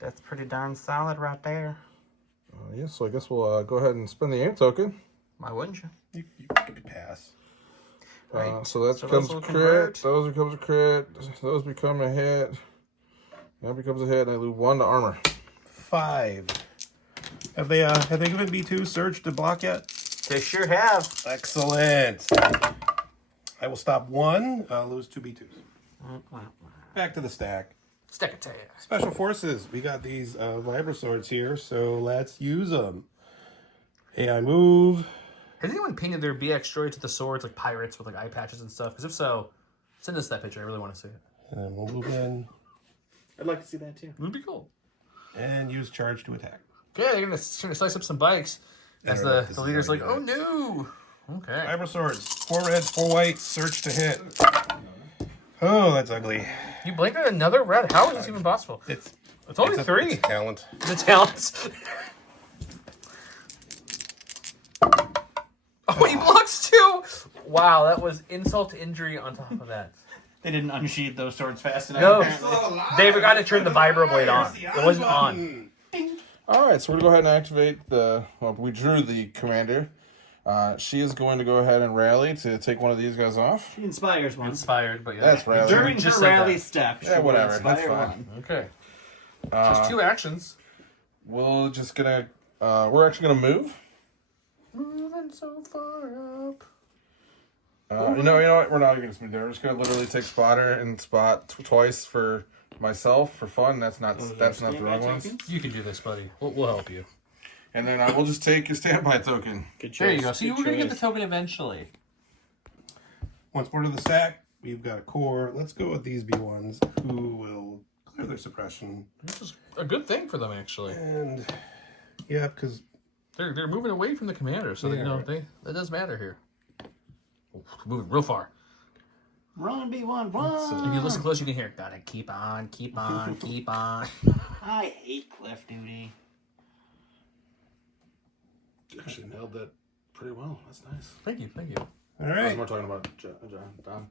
That's pretty darn solid right there. Yeah, so I guess we'll go ahead and spend the aim token. Why wouldn't you? You could pass. Right. So that So becomes those a will crit. convert. Those becomes a crit. Those become a hit. That becomes a hit. And I lose 1 to armor. 5. Have they given B2 surge to block yet? They sure have. Excellent. I will stop 1. I'll lose 2 B2s. Back to the stack. Stack attack. Special Forces. We got these Vibra Swords here, so let's use them. AI move. Has anyone painted their BX droids with the swords like pirates with like eye patches and stuff? Because if so, send us that picture. I really want to see it. And then we'll move in I'd like to see that too. It would be cool. and use charge to attack. Okay, they're gonna slice up some bikes. As I don't know if the this is leader's how like, you oh do no. Okay. Vibra Swords. 4 reds, 4 whites. Surge to hit. Oh, that's ugly. You blinked at another red? How is this even possible? It's only it's 3. it's talent. The talents. Oh, he blocks 2! Wow, that was insult to injury on top of that. They didn't unsheathe those swords fast enough. No, apparently. they forgot to turn the vibro blade on. It wasn't on. All right, so we're going to go ahead and activate the... Well, we drew the commander. She is going to go ahead and rally to take one of these guys off. She inspires one. Inspired, but yeah. That's rally. During Just her said rally that. step, she Yeah, will whatever. inspire That's fine. one. Okay. Just 2 actions. We're just going to... we're actually going to move. Moving so far up. You know what? We're not even going to move there. We're just going to literally take spotter and spot twice for myself for fun. That's not the wrong ones. You can do this, buddy. We'll help you. And then we'll just take your standby token. Good choice. There you go. So you were going to get the choice. token eventually. Once we're to the stack, we've got a core. Let's go with these B1s, who will clear their suppression. This is a good thing for them, actually. And, yeah, because... They're moving away from the commander, so Yeah. that does matter here. Oh, moving real far. Run, B1, run! If you listen close, you can hear, gotta keep on, keep on, keep on. I hate cliff duty. Actually nailed that pretty well. That's nice. Thank you, thank you. All I was right. more talking about Don.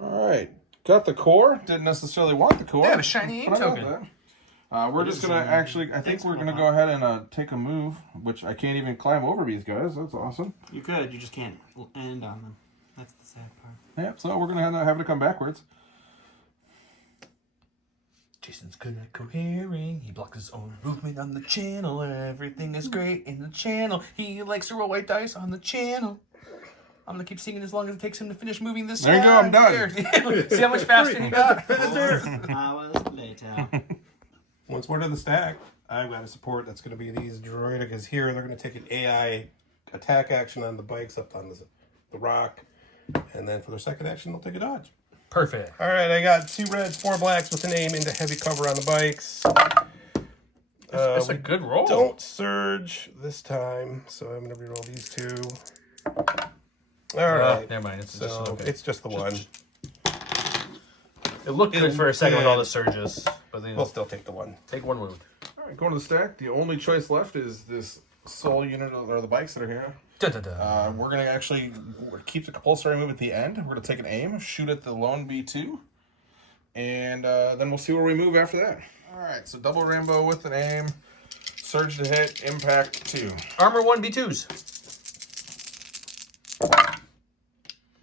All right. Got the core. Didn't necessarily want the core. They have a shiny aim but I got token. that. We're just going to actually, I think we're going to go ahead and take a move, which I can't even climb over these guys. That's awesome. You could, you just can't end on them. That's the sad part. Yep, so we're going to have to come backwards. Jason's good at cohering. He blocks his own movement on the channel. Everything is great in the channel. He likes to roll white dice on the channel. I'm gonna keep singing as long as it takes him to finish moving this. There you go, I'm done. There. See how much faster he got? Hours later. Once we're to the stack, I've got a support that's going to be these droidikas here. They're going to take an AI attack action on the bikes up on the rock. And then for their second action, they'll take a dodge. Perfect. All right, I got 2 reds, 4 blacks with an aim into heavy cover on the bikes. That's a good roll. Don't surge this time, so I'm going to reroll these 2. All right. Never mind. It's So just okay. it's just the one. It looked good for a second with all the surges, but then We'll still take the one. take one wound. All right, going to the stack. The only choice left is this soul unit, or the bikes that are here. Da-da-da. We're going to actually keep the compulsory move at the end. We're going to take an aim, shoot at the lone B2, and then we'll see where we move after that. All right, so double rainbow with an aim, surge to hit, impact 2. Armor 1 B2s.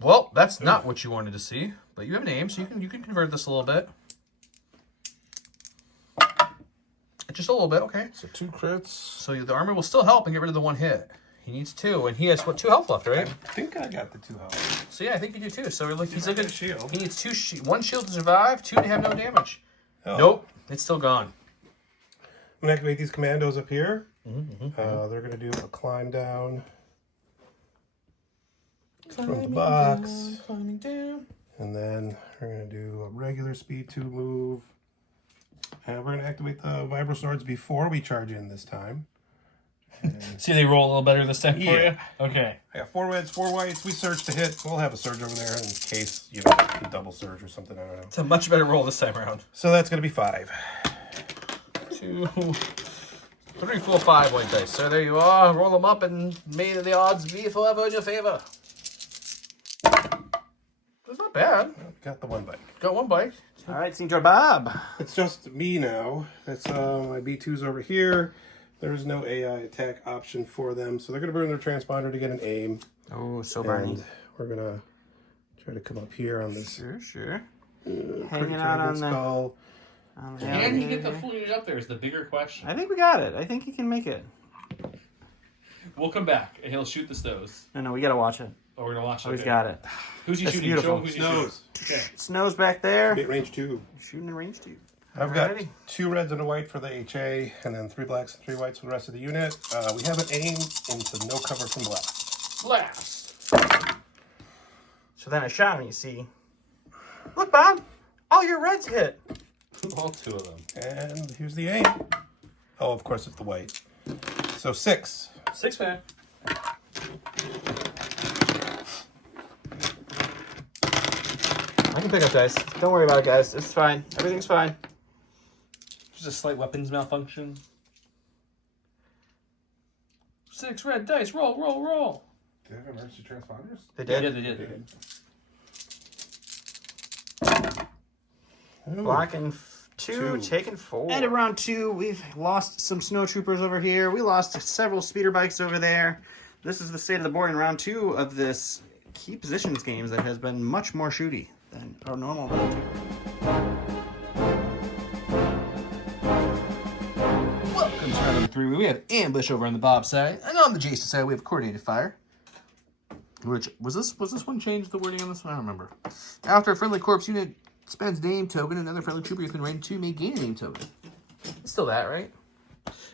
Well, that's not what you wanted to see, but you have an aim, so you can convert this a little bit. Just a little bit, okay. So 2 crits. So the armor will still help and get rid of the 1 hit. He needs 2, and he has, 2 health left, right? I think I got the 2 health. So yeah, I think you do too. So we're like, he's looking. Shield. He needs 1 shield to survive, 2 to have no damage. Oh. Nope, it's still gone. I'm going to activate these commandos up here. They're going to do a climb down from the box. Climbing down. And then we're going to do a regular speed 2 move. And we're going to activate the vibro swords before we charge in this time. See, they roll a little better this time for Yeah. you? Okay. I got 4 reds, 4 whites. We surge to hit. We'll have a surge over there in case, you know, a double surge or something. I don't know. It's a much better roll this time around. So that's going to be 5. 2, 3, 4, 5 white dice. So there you are. Roll them up and may the odds be forever in your favor. That's not bad. Got the 1 bike. Got 1 bike. All right, Senior Bob. It's just me now. That's my B2's over here. There's no AI attack option for them. So they're going to burn their transponder to get an aim. Oh, so And we're going to try to come up here on this Sure. pretty Hanging out on the... skull. Can you get the full unit up there is the bigger question. I think we got it. I think he can make it. We'll come back and he'll shoot the stoves. No, we got to watch it. Oh, we're going to watch it. Oh, he's got it. Who's he That's shooting? beautiful. Show him who's he Snows. shooting. Okay. Snow's back there. Hit range 2. Shooting the range dude. I've got Alrighty. 2 reds and a white for the HA, and then 3 blacks and 3 whites for the rest of the unit. We have an aim into no cover from black. Blast. So then I shot him, you see. Look, Bob. All your reds hit. All 2 of them. And here's the aim. Oh, of course it's the white. So 6. 6 man. I can pick up dice. Don't worry about it, guys. It's fine. Everything's fine. Just a slight weapons malfunction. 6 red dice. Roll, roll, roll. Do they have emergency transponders? They Yeah, did. they did. Blocking 2, taking 4. And at round 2, we've lost some snowtroopers over here. We lost several speeder bikes over there. This is the state of the board in round 2 of this key positions games that has been much more shooty than our normal round 2. Welcome to round number 3. We have ambush over on the Bob side, and on the Jason side, we have coordinated fire. Which was this one changed the wording on this one? I don't remember. After a friendly corpse unit spends name token, another friendly trooper within range 2 may gain a name token. It's still that, right?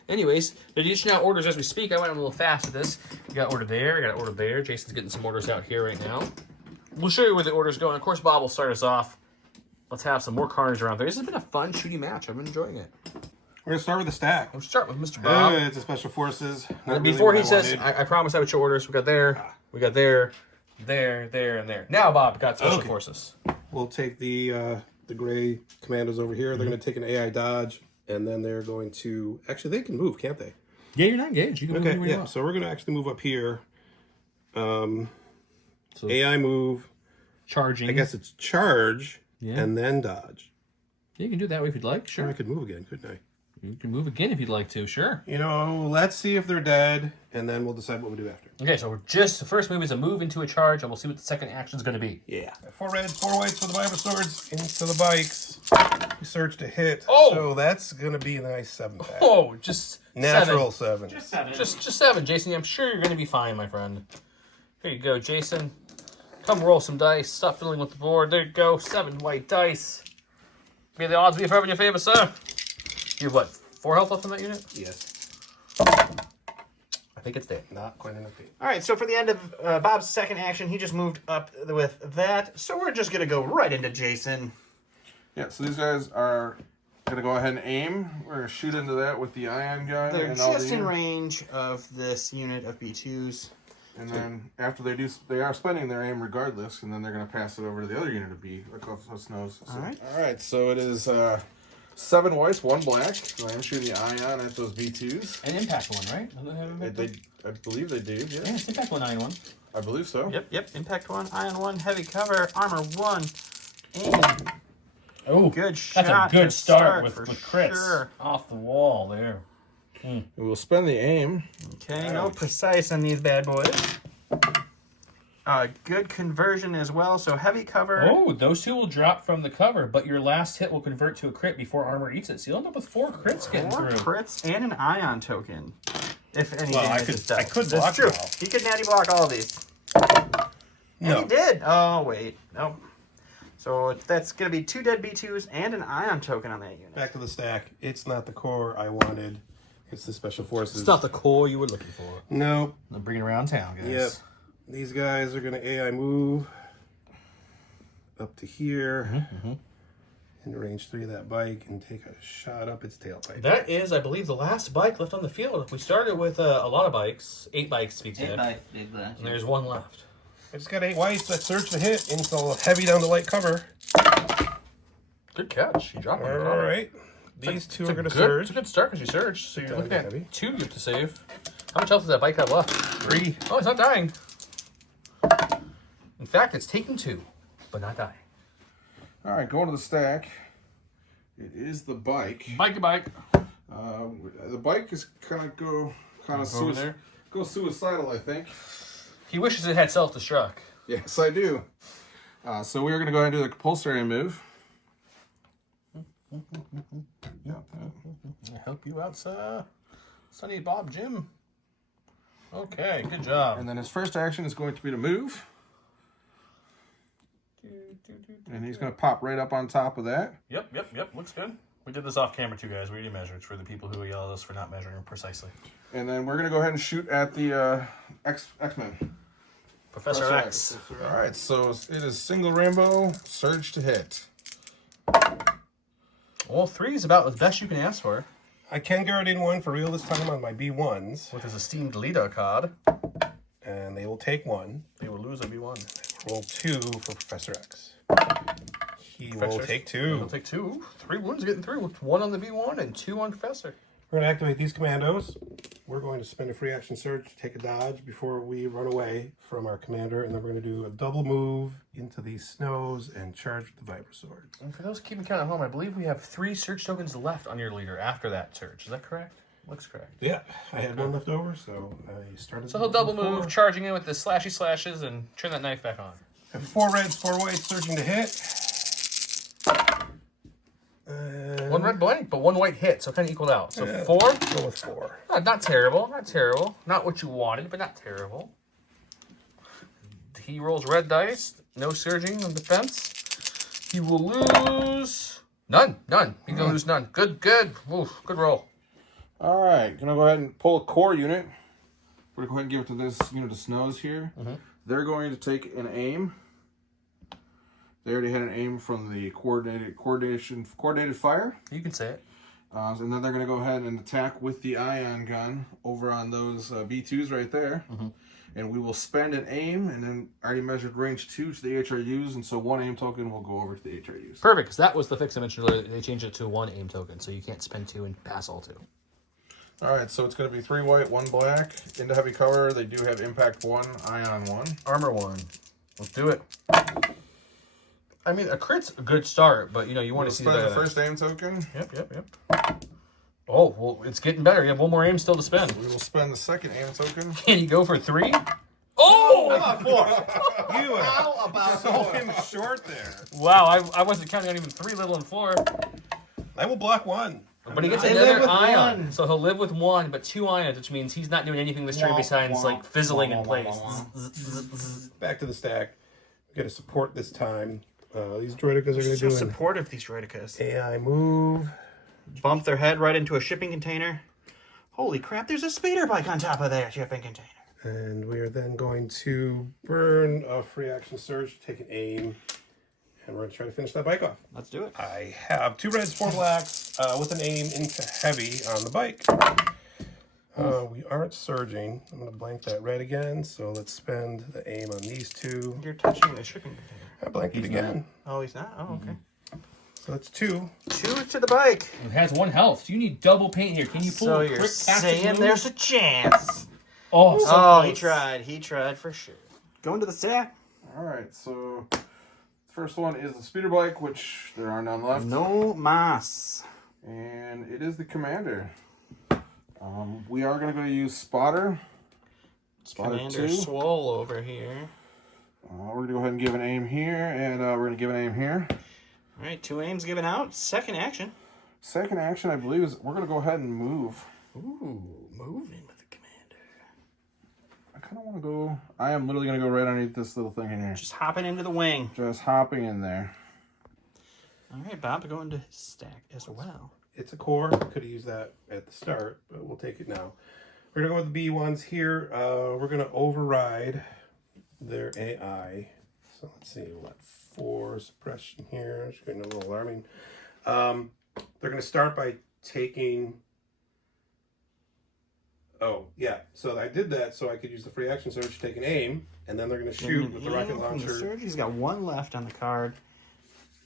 Anyways, they're dishing out orders as we speak. I went a little fast with this. We got order there, I got order there. Jason's getting some orders out here right now. We'll show you where the orders go. And of course, Bob will start us off. Let's have some more carnage around there. This has been a fun, shooty match. I've been enjoying it. We're going to start with the stack. We'll start with Mr. Bob. It's a Special Forces. And before he says, I promise I would show orders. We got there, there, and there. Now, Bob got Special Forces. We'll take the gray commandos over here. They're going to take an AI dodge, and then they're going to... Actually, they can move, can't they? Yeah, you're not engaged. You can move anywhere you want. So we're going to actually move up here. AI move. Charging. I guess it's charge, and then dodge. You can do it that way if you'd like. Sure. I could move again, couldn't I? You can move again if you'd like to. Sure. You know, let's see if they're dead, and then we'll decide what we do after. Okay, so the first move is a move into a charge, and we'll see what the second action is going to be. Yeah. 4 reds, 4 whites for the Bible swords into the bikes. We search to hit. Oh! So that's going to be a nice 7 pack. Oh, just Natural 7. Just 7. Just 7, Jason. I'm sure you're going to be fine, my friend. Here you go, Jason. Come roll some dice. Stop fiddling with the board. There you go. 7 white dice. May the odds be forever in your favor, sir. You have what? 4 health left on that unit? Yes. I think it's dead. Not quite enough. All right, so for the end of Bob's second action, he just moved up with that. So we're just going to go right into Jason. Yeah, so these guys are going to go ahead and aim. We're going to shoot into that with the ion gun. They're and all just the in range of this unit of B2s. And then after they do, they are spending their aim regardless, and then they're going to pass it over to the other unit of B. Snows. So, All right. So it is 7 whites, 1 black. So I'm shooting the ion at those B2s. An impact one, right? Doesn't it have impact one? I believe they do. Yeah, Yeah, it's impact one, iron one. I believe so. Yep. Impact 1, ion 1, heavy cover, armor 1, aim. Oh, Good shot. that's a good to start with for crits. Sure. Off the wall there. We will spend the aim. Okay, no precise on these bad boys. Good conversion as well, so heavy cover. Oh, those 2 will drop from the cover, but your last hit will convert to a crit before armor eats it. So you'll end up with 4 crits getting 4 through. crits and an ion token. If any Well, damage is dealt. I could That's block true. now. He could natty block all of these. And he did. Oh, wait. Nope. So that's going to be 2 dead B2s and an ion token on that unit. Back to the stack. It's not the core I wanted. It's the Special Forces. It's not the core you were looking for. Nope. I'm bringing it around town, guys. Yep. These guys are going to AI move up to here in range 3 of that bike and take a shot up its tailpipe. That is, I believe, the last bike left on the field. We started with a lot of bikes, 8 bikes to be exact, and there's 1 left. I just got 8 whites that search the hit into heavy down to light cover. Good catch. You dropped one. All right. These 2 are going to surge. It's a good start because you surged. So you're Down looking to at heavy. 2 you have to save. How much health does that bike have left? 3. Oh, it's not dying. In fact, it's taking 2, but not dying. All right, going to the stack. It is the bike. Bike. The bike is kind of there. go suicidal, I think. He wishes it had self-destruct. Yes, I do. So we are going to go ahead and do the compulsory move. I help you out, sir. Sonny Bob Jim. Okay, good job. And then his first action is going to be to move. And he's going to pop right up on top of that. Yep. Looks good. We did this off camera too, guys. We already measured. It's for the people who yell at us for not measuring precisely. And then we're going to go ahead and shoot at the X-Men. Professor X. All right, so it is single rainbow, surge to hit. Well, 3 is about the best you can ask for. I can guard in 1 for real this time on my B1s. With his esteemed leader card. And they will take 1. They will lose a B1. Roll 2 for Professor X. He will take 2. He'll take 2. 3 wounds getting through with 1 on the B1 and 2 on Professor. We're going to activate these commandos. we're going to spend a free action surge to take a dodge before we run away from our commander, and then we're going to do a double move into these snows and charge with the Vibra Swords. And for those keeping count at home, I believe we have 3 search tokens left on your leader after that search. Is that correct? Looks correct. Yeah, I had one left over, so I started. So he'll double move, charging in with the slashy slashes, and turn that knife back on. I have 4 reds, 4 whites, surging to hit. 1 red blank, but 1 white hit, so kind of equaled out. So Yeah, 4? Go with 4. Not terrible, not terrible. Not what you wanted, but not terrible. He rolls red dice, no surging on defense. He will lose none. He's gonna lose none. Good. Oof, good roll. All right, gonna go ahead and pull a core unit. We're gonna go ahead and give it to this unit of snows here. They're going to take an aim. They already had an aim from the coordinated fire. You can say it. And then they're going to go ahead and attack with the ion gun over on those B2s right there. And we will spend an aim, and then already measured range 2 to the HRUs, and so 1 aim token will go over to the HRUs. Perfect, because that was the fix I mentioned earlier. They changed it to 1 aim token, so you can't spend 2 and pass all 2. All right, so it's going to be 3 white, 1 black. Into heavy cover, they do have impact 1, ion 1. Armor 1. Let's do it. I mean, a crit's a good start, but you want to see the first aim token. Yep. Oh, well, it's getting better. You have 1 more aim still to spend. We will spend the second aim token. Can you go for 3? Oh! 4. You how about sold him short there? Wow, I wasn't counting on even 3, let alone 4. I will block 1. But he gets another ion, so he'll live with 1, but 2 ions, which means he's not doing anything this turn besides like fizzling in place. Back to the stack. We got to support this time. These droidicas are going to do supportive, these droidicas. AI move. Bump their head right into a shipping container. Holy crap, there's a speeder bike on top of that shipping container. And we are then going to burn a free action surge, take an aim, and we're going to try to finish that bike off. Let's do it. I have 2 reds, 4 blacks, with an aim into heavy on the bike. We aren't surging. I'm going to blank that red again, so let's spend the aim on these 2. You're touching the shipping container. I blanked it again. Oh, he's not? Oh, okay. So that's 2. 2 to the bike. It has 1 health, so you need double paint here. Can you pull So a you're quick saying move? there's a chance. Oh, so Oh, close. he tried for sure. Going to the stack. All right, so first one is the speeder bike, which there are none left. No mas. And it is the commander. We are going to go use spotter. Spotter Commander 2. Swole over here. We're going to go ahead and give an aim here, and we're going to give an aim here. All right, 2 aims given out. Second action. Second action, I believe, is we're going to go ahead and move. Ooh, moving with the commander. I kind of want to go... I am literally going to go right underneath this little thing in here. Just hopping into the wing. Just hopping in there. All right, Bob, going to his stack as well. It's a core. Could have used that at the start, but we'll take it now. We're going to go with the B1s here. We're going to override their AI. So let's see, what, 4 suppression here. It's getting a little alarming. They're going to start by taking... Oh, yeah. So I did that so I could use the free action surge to take an aim, and then they're going to shoot with the rocket launcher He's got 1 left on the card.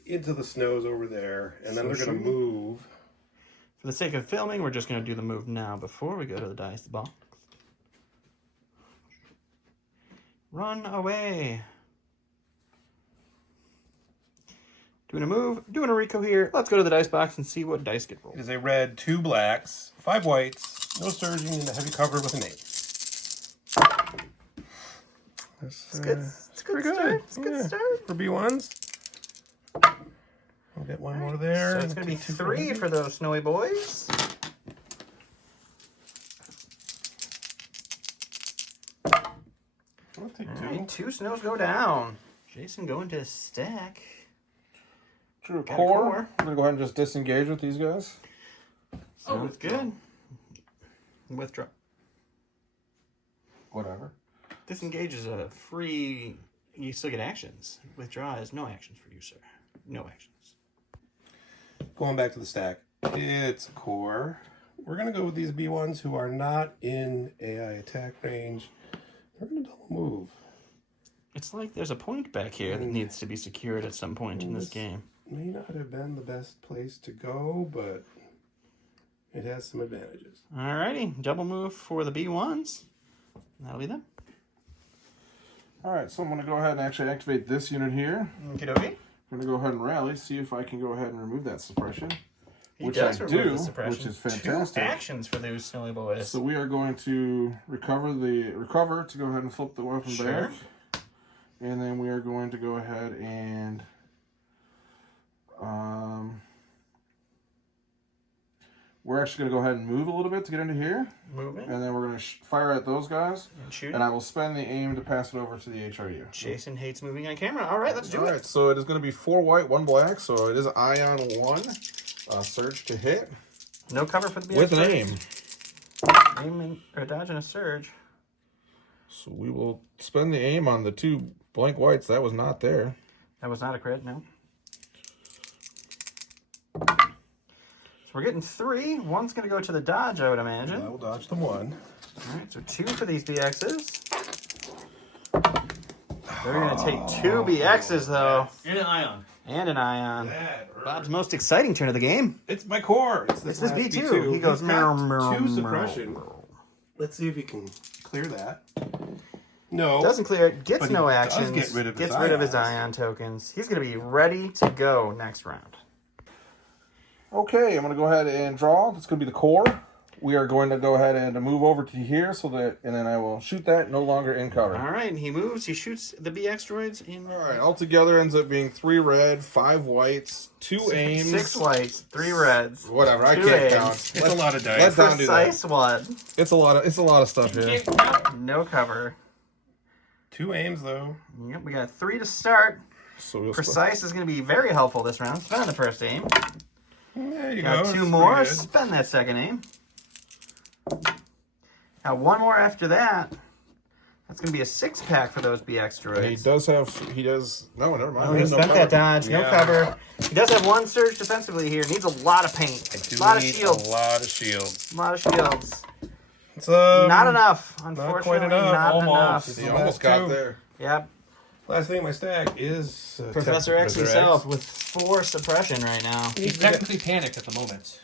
into the snows over there, and then they're going to move. For the sake of filming, we're just going to do the move now before we go to the dice box. Run away. Doing a move, doing a reco here. Let's go to the dice box and see what dice get rolled. It is a red, 2 blacks, 5 whites, no surging, and a heavy cover with an 8. It's good. It's a good start. It's a good start. For B1s. We'll get 1 more there. So it's going to be 3 for those snowy boys. I'll take 2. All right, 2 snows go down. Jason going to his stack. True Got a core. core. I'm going to go ahead and just disengage with these guys. Sounds good. Withdraw. Whatever. Disengage is a free... You still get actions. Withdraw is no actions for you, sir. No actions. Going back to the stack. It's a core. We're going to go with these B1s who are not in AI attack range. They're going to double move. It's like there's a point back here that needs to be secured at some point in this game. May not have been the best place to go, but It has some advantages. Alrighty, double move for the B1s. That'll be them. Alright, so I'm going to go ahead and actually activate this unit here. Okie dokie. I'm going to go ahead and rally, see if I can go ahead and remove that suppression. He Which does I remove do, the suppression. which is fantastic. 2 actions for those silly boys. So we are going to recover to go ahead and flip the weapon back. And then we are going to go ahead and we're actually going to go ahead and move a little bit to get into here. Moving. And then we're going to fire at those guys. And shoot. And I will spend the aim to pass it over to the HRU. Jason hates moving on camera. All right, let's do it. Alright, so it is going to be 4 white, 1 black. So it is ion 1. Surge to hit. No cover for the BX. With an aim. Aim or dodge and a surge. So we will spend the aim on the 2 blank whites. That was not there. That was not a crit, no. So we're getting 3. 1's going to go to the dodge, I would imagine. I will dodge the 1. All right, so 2 for these BXs. They're going to take 2 BXs, though. And an ion. And an ion. That hurt. Bob's most exciting turn of the game. It's my core. It's It's this this last B2. He goes, He's got meow, 2 meow, suppression. Let's see if he can clear that. No. Doesn't clear it. Gets But he no does actions. get rid of his Gets rid of his ions. ion tokens. He's going to be ready to go next round. Okay, I'm going to go ahead and draw. That's going to be the core. We are going to go ahead and move over to here so that, and then I will shoot that no longer in cover. All right, he moves. He shoots the BX droids in. All right, altogether ends up being 3 red, 5 whites, 2 aims. 6 whites, 3 reds. Whatever, I 2 can't aims. count. It's a lot of dice. Let Don do that. Precise one. It's a lot of stuff here. No cover. 2 aims, though. Yep, we got 3 to start. So we'll Precise is going to be very helpful this round. Spend the first aim. There you Got go. 2 That's more. pretty good. Spend that second aim. Got 1 more after that. That's going to be a 6-pack for those BX droids. No, never mind. Oh, He he has no spent cover. that dodge. No Yeah. cover. He does have 1 surge defensively here. Needs a lot of paint. I do A lot of need shields. A lot of shields. A lot of shields. It's Not enough. Not Unfortunately, quite enough. not Almost. enough. The He almost got there. Yep. Last thing in my stack is Professor X Professor himself with 4 suppression right now. He's technically panicked at the moment.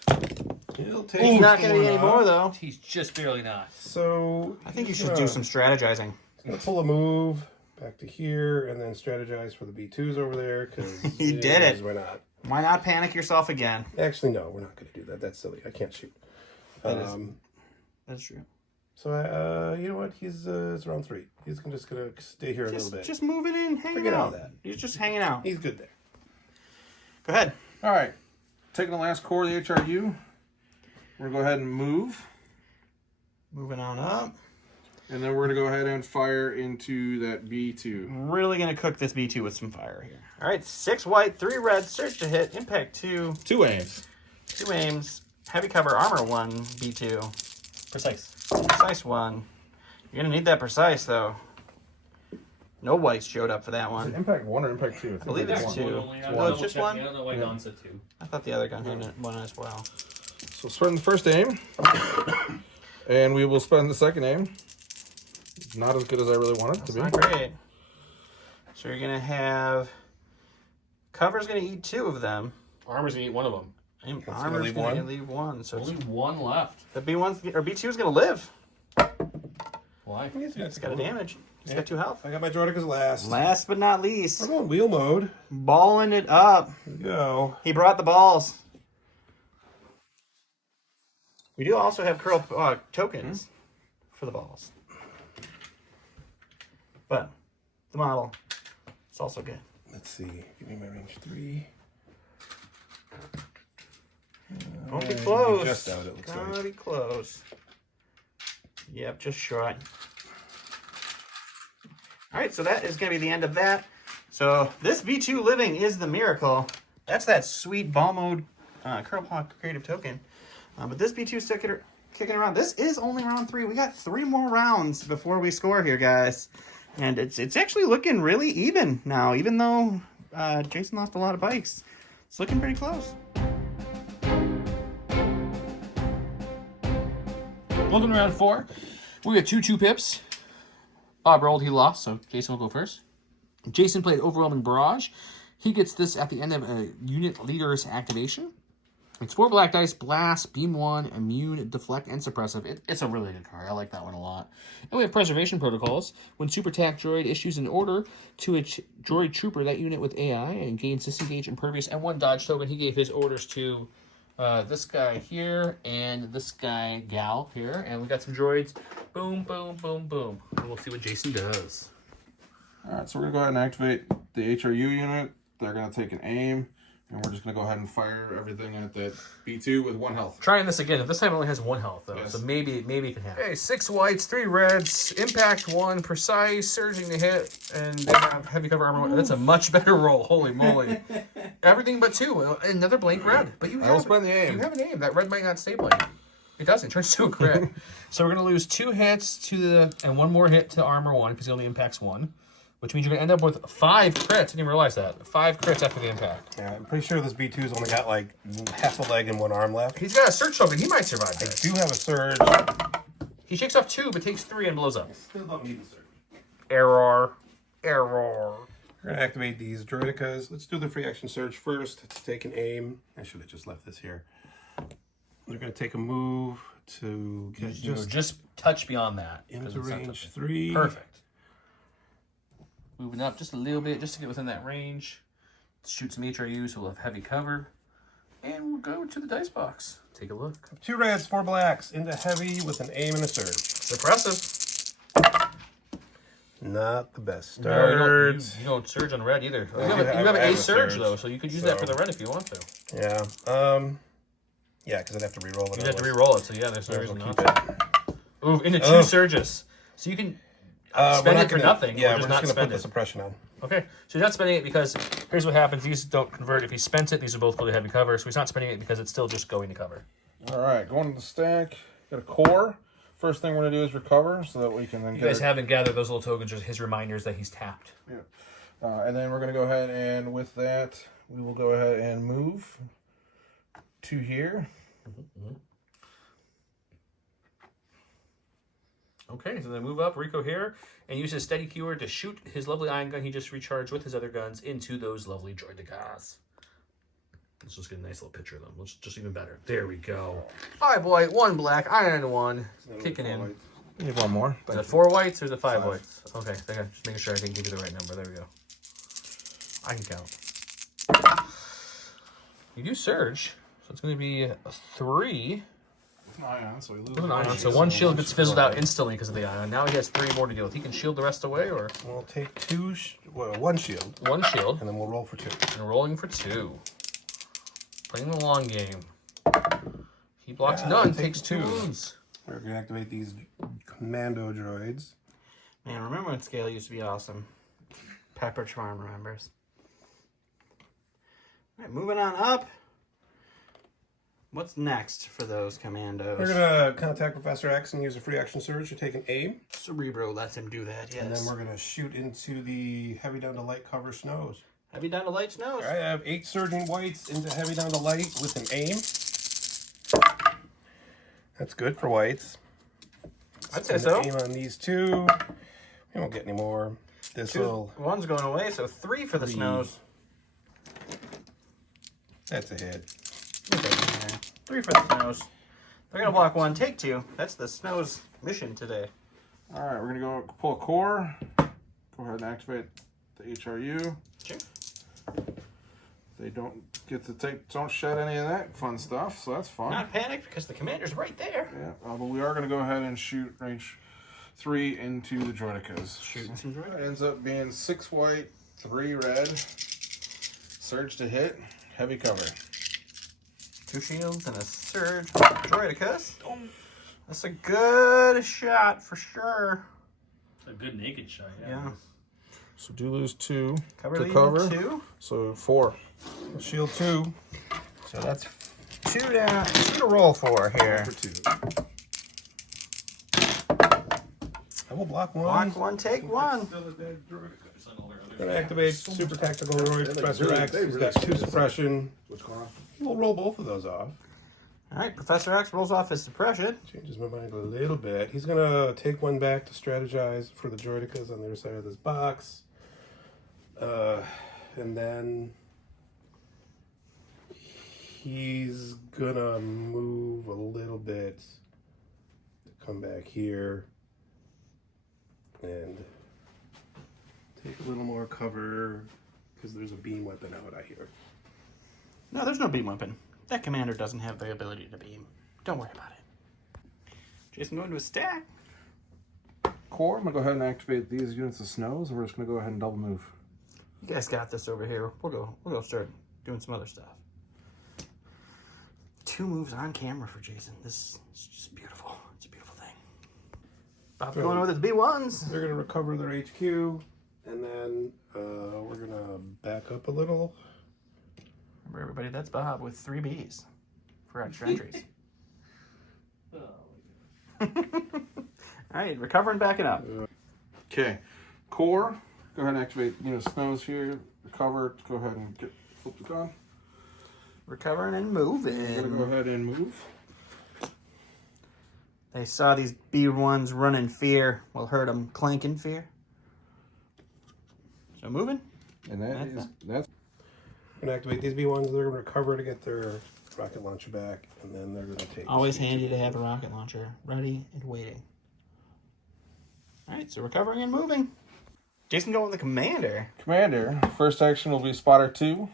He'll take He's not going to be one any more, off. though. He's just barely not. So I think you he's should do some strategizing. gonna pull a move back to here and then strategize for the B2s over there because He did it. We're not. Why not panic yourself again? Actually, no, we're not going to do that. That's silly. I can't shoot. That's true. So you know what? It's round 3. He's just gonna stay here a little bit. Just moving in, hanging Forget all out. that. He's just hanging out. He's good there. Go ahead. All right, taking the last core of the HRU. We're going to go ahead and move. Moving on up. And then we're going to go ahead and fire into that B2. Really going to cook this B2 with some fire here. All right, 6 white, 3 red, surge to hit, impact 2, 2 aims. 2 aims, heavy cover, armor 1, B2. Precise. Precise 1. You're going to need that precise, though. No whites showed up for that one. Impact 1 or impact 2? I believe it's 2. Oh, it's just 1? I don't know why Don said 2. I thought the other gun had 1 as well. So spend the first aim. And we will spend the second aim. Not as good as I really want it to be. Not great. So you're going to have... Cover's going to eat 2 of them. Armor's gonna eat one of them. And gonna armor's leave going to one? leave 1. So Only 1 left. the B1 or B2 is going to live. Why? It's got a damage. It's got 2 health. I got my Droidicas last. Last but not least, We're going wheel mode. balling it up. Here we go. He brought the balls. We do also have curl tokens for the balls. But the model, it's also good. Let's see. Give me my range 3. Won't be close. Just out, it looks Gonna like. be close. Yep, just short. All right, so that is going to be the end of that. So this V2 living is the miracle. That's that sweet ball mode Curl Hawk creative token. But this B2 still kicking around. This is only round 3. We got 3 more rounds before we score here, guys. And it's actually looking really even now, even though Jason lost a lot of bikes. It's looking pretty close. Welcome to round 4. We got 2 pips. Bob rolled, he lost, so Jason will go first. Jason played Overwhelming Barrage. He gets this at the end of a unit leader's activation. It's 4 black dice, blast, beam 1, immune, deflect, and suppressive. It's a really good card. I like that one a lot. And we have preservation protocols. When Super Attack Droid issues an order to a droid trooper, that unit with AI, and gains disengage, impervious, and 1 dodge token, he gave his orders to this guy here and this guy, gal here. And we got some droids. Boom, boom, boom, boom. And we'll see what Jason does. All right, so we're going to go ahead and activate the HRU unit. They're going to take an aim. And we're just going to go ahead and fire everything at that B2 with 1 health. Trying this again. This time it only has 1 health, though. Yes. So maybe it can happen. Okay, 6 whites, 3 reds, impact 1, precise, surging to hit, and they have heavy cover armor 1. That's a much better roll. Holy moly. Everything but 2. Another blank red. But you I will spend the aim. You have an aim. That red might not stay blank. It doesn't. It turns to a crit. So we're going to lose 2 hits to the... and 1 more hit to armor 1, because he only impacts 1. Which means you're going to end up with 5 crits. I didn't even realize that. 5 crits after the impact. Yeah, I'm pretty sure this B2's only got like half a leg and 1 arm left. He's got a surge token. He might survive I that. do have a surge. He shakes off 2, but takes 3 and blows up. Still don't need the surge. Error. We're going to activate these droidicas. Let's do the free action surge first. Let's take an aim. I should have just left this here. They're going to take a move to get Just touch beyond that. into range 3. Perfect. Moving up just a little bit, just to get within that range. Shoot some HRU, so we'll have heavy cover. And we'll go to the dice box. Take a look. 2 reds, 4 blacks, into heavy with an aim and a surge. Suppressive. Not the best No, start. you don't surge on red either. I You do have have a a surge, surge, though, so you could use that for the red if you want to. Yeah. Yeah, because I'd have to re-roll it. You'd have to re-roll it, so yeah, there's no I'll reason keep not it. to. Ooh, into 2 surges. So you can spend it for nothing, Yeah, or we're just just not going to put spend the it. suppression on. Okay, so he's not spending it because here's what happens. These don't convert. If he spends it, these are both go to heavy cover. So he's not spending it because it's still just going to cover. All right, going to the stack. Got a core. First thing we're going to do is recover so that we can then You guys haven't gathered those little tokens, just his reminders that he's tapped. Yeah. And then we're going to go ahead and with that, we will go ahead and move to here. Okay, so then move up, Rico here, and use his steady keyword to shoot his lovely ion gun he just recharged with his other guns into those lovely droidicas. Let's just get a nice little picture of them. Let's just even better. There we go. 5 white, 1 black, iron 1, kicking in. We need 1 more. Is that 4 whites or is it 5 whites? Okay, just making sure I didn't give you the right number. There we go. I can count. You do surge, so it's going to be a 3. An ion, so we lose An ion. So 1 shield gets fizzled out instantly because of the ion. Now he has 3 more to deal with. He can shield the rest away, or We'll take 1 shield, 1 shield, and then we'll roll for 2. and rolling for 2. Playing the long game. He blocks none, takes 2 wounds. We're going to activate these commando droids. Man, remembrance scale used to be awesome. Pepper Charm remembers. All right, moving on up. What's next for those commandos? We're going to contact Professor X and use a free action surge to take an aim. Cerebro lets him do that, yes. And then we're going to shoot into the heavy down to light cover snows. Heavy down to light snows. I have 8 surging whites into heavy down to light with an aim. That's good for whites. I'd say so. Aim on these 2. We won't get any more. This will... 1's going away, so 3 for the 3. snows. That's a hit. 3 for the snows. They're going to block 1, take 2. That's the snows mission today. All right, we're going to go pull a core. Go ahead and activate the HRU. Sure. They don't get to don't shed any of that fun stuff, so that's fun. Not panicked because the commander's right there. Yeah, but we are going to go ahead and shoot range 3 into the droidicas. Shooting some droids. It ends up being 6 white, 3 red. Surge to hit, heavy cover. 2 shields and a surge. Droidicus. That's a good shot for sure. A good naked shot, Yeah. So do lose 2 Cover to lead cover. 2. So 4. Shield 2. So that's 2 down. 2 to roll for here. For 2. I will block 1. Block 1, take 1. We're going to activate Super Tactical Droid Professor X. He's got 2 suppression. What's going on? We'll roll both of those off. Alright, Professor X rolls off his suppression. Changes my mind a little bit. He's going to take 1 back to strategize for the droidicas on the other side of this box. And then he's gonna move a little bit, come back here, and take a little more cover, because there's a beam weapon out, I hear. No, there's no beam weapon. That commander doesn't have the ability to beam. Don't worry about it. Jason, go into a stack. Core, I'm going to go ahead and activate these units of snows, and we're just going to go ahead and double move. You guys got this over here. We'll go start doing some other stuff. 2 moves on camera for Jason. This is just beautiful. It's a beautiful thing. Bob going over the B1s. They're going to recover their HQ, and then we're going to back up a little. Remember, everybody, that's Bob with 3 Bs for extra entries. All right, recovering, backing up. Okay, Core, go ahead and activate unit of snows here. Recover, go ahead and get flipped it on. Recovering and moving. We're going to go ahead and move. They saw these B1s running fear. Well, heard them clanking fear. So moving. And that's We're going to activate these B1s. They're going to recover to get their rocket launcher back, and then they're going to take... Always handy to have a rocket launcher ready and waiting. All right, so recovering and moving. Jason going with the commander. Commander, first action will be Spotter 2.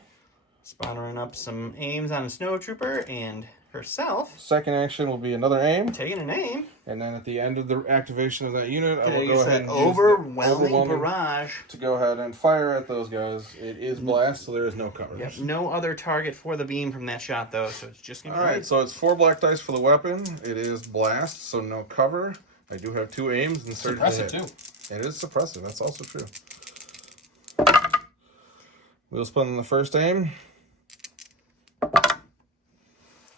Spottering up some aims on a snow trooper and herself. Second action will be another aim. Taking an aim. And then at the end of the activation of that unit, I will Use go ahead that and overwhelming use the barrage to go ahead and fire at those guys. It is blast, so there is no cover. Yep, no other target for the beam from that shot, though, so it's just going to be... Alright, so it's 4 black dice for the weapon. It is blast, so no cover. I do have 2 aims and surge to hit. Suppressive, too. It is suppressive, that's also true. We'll split on the first aim.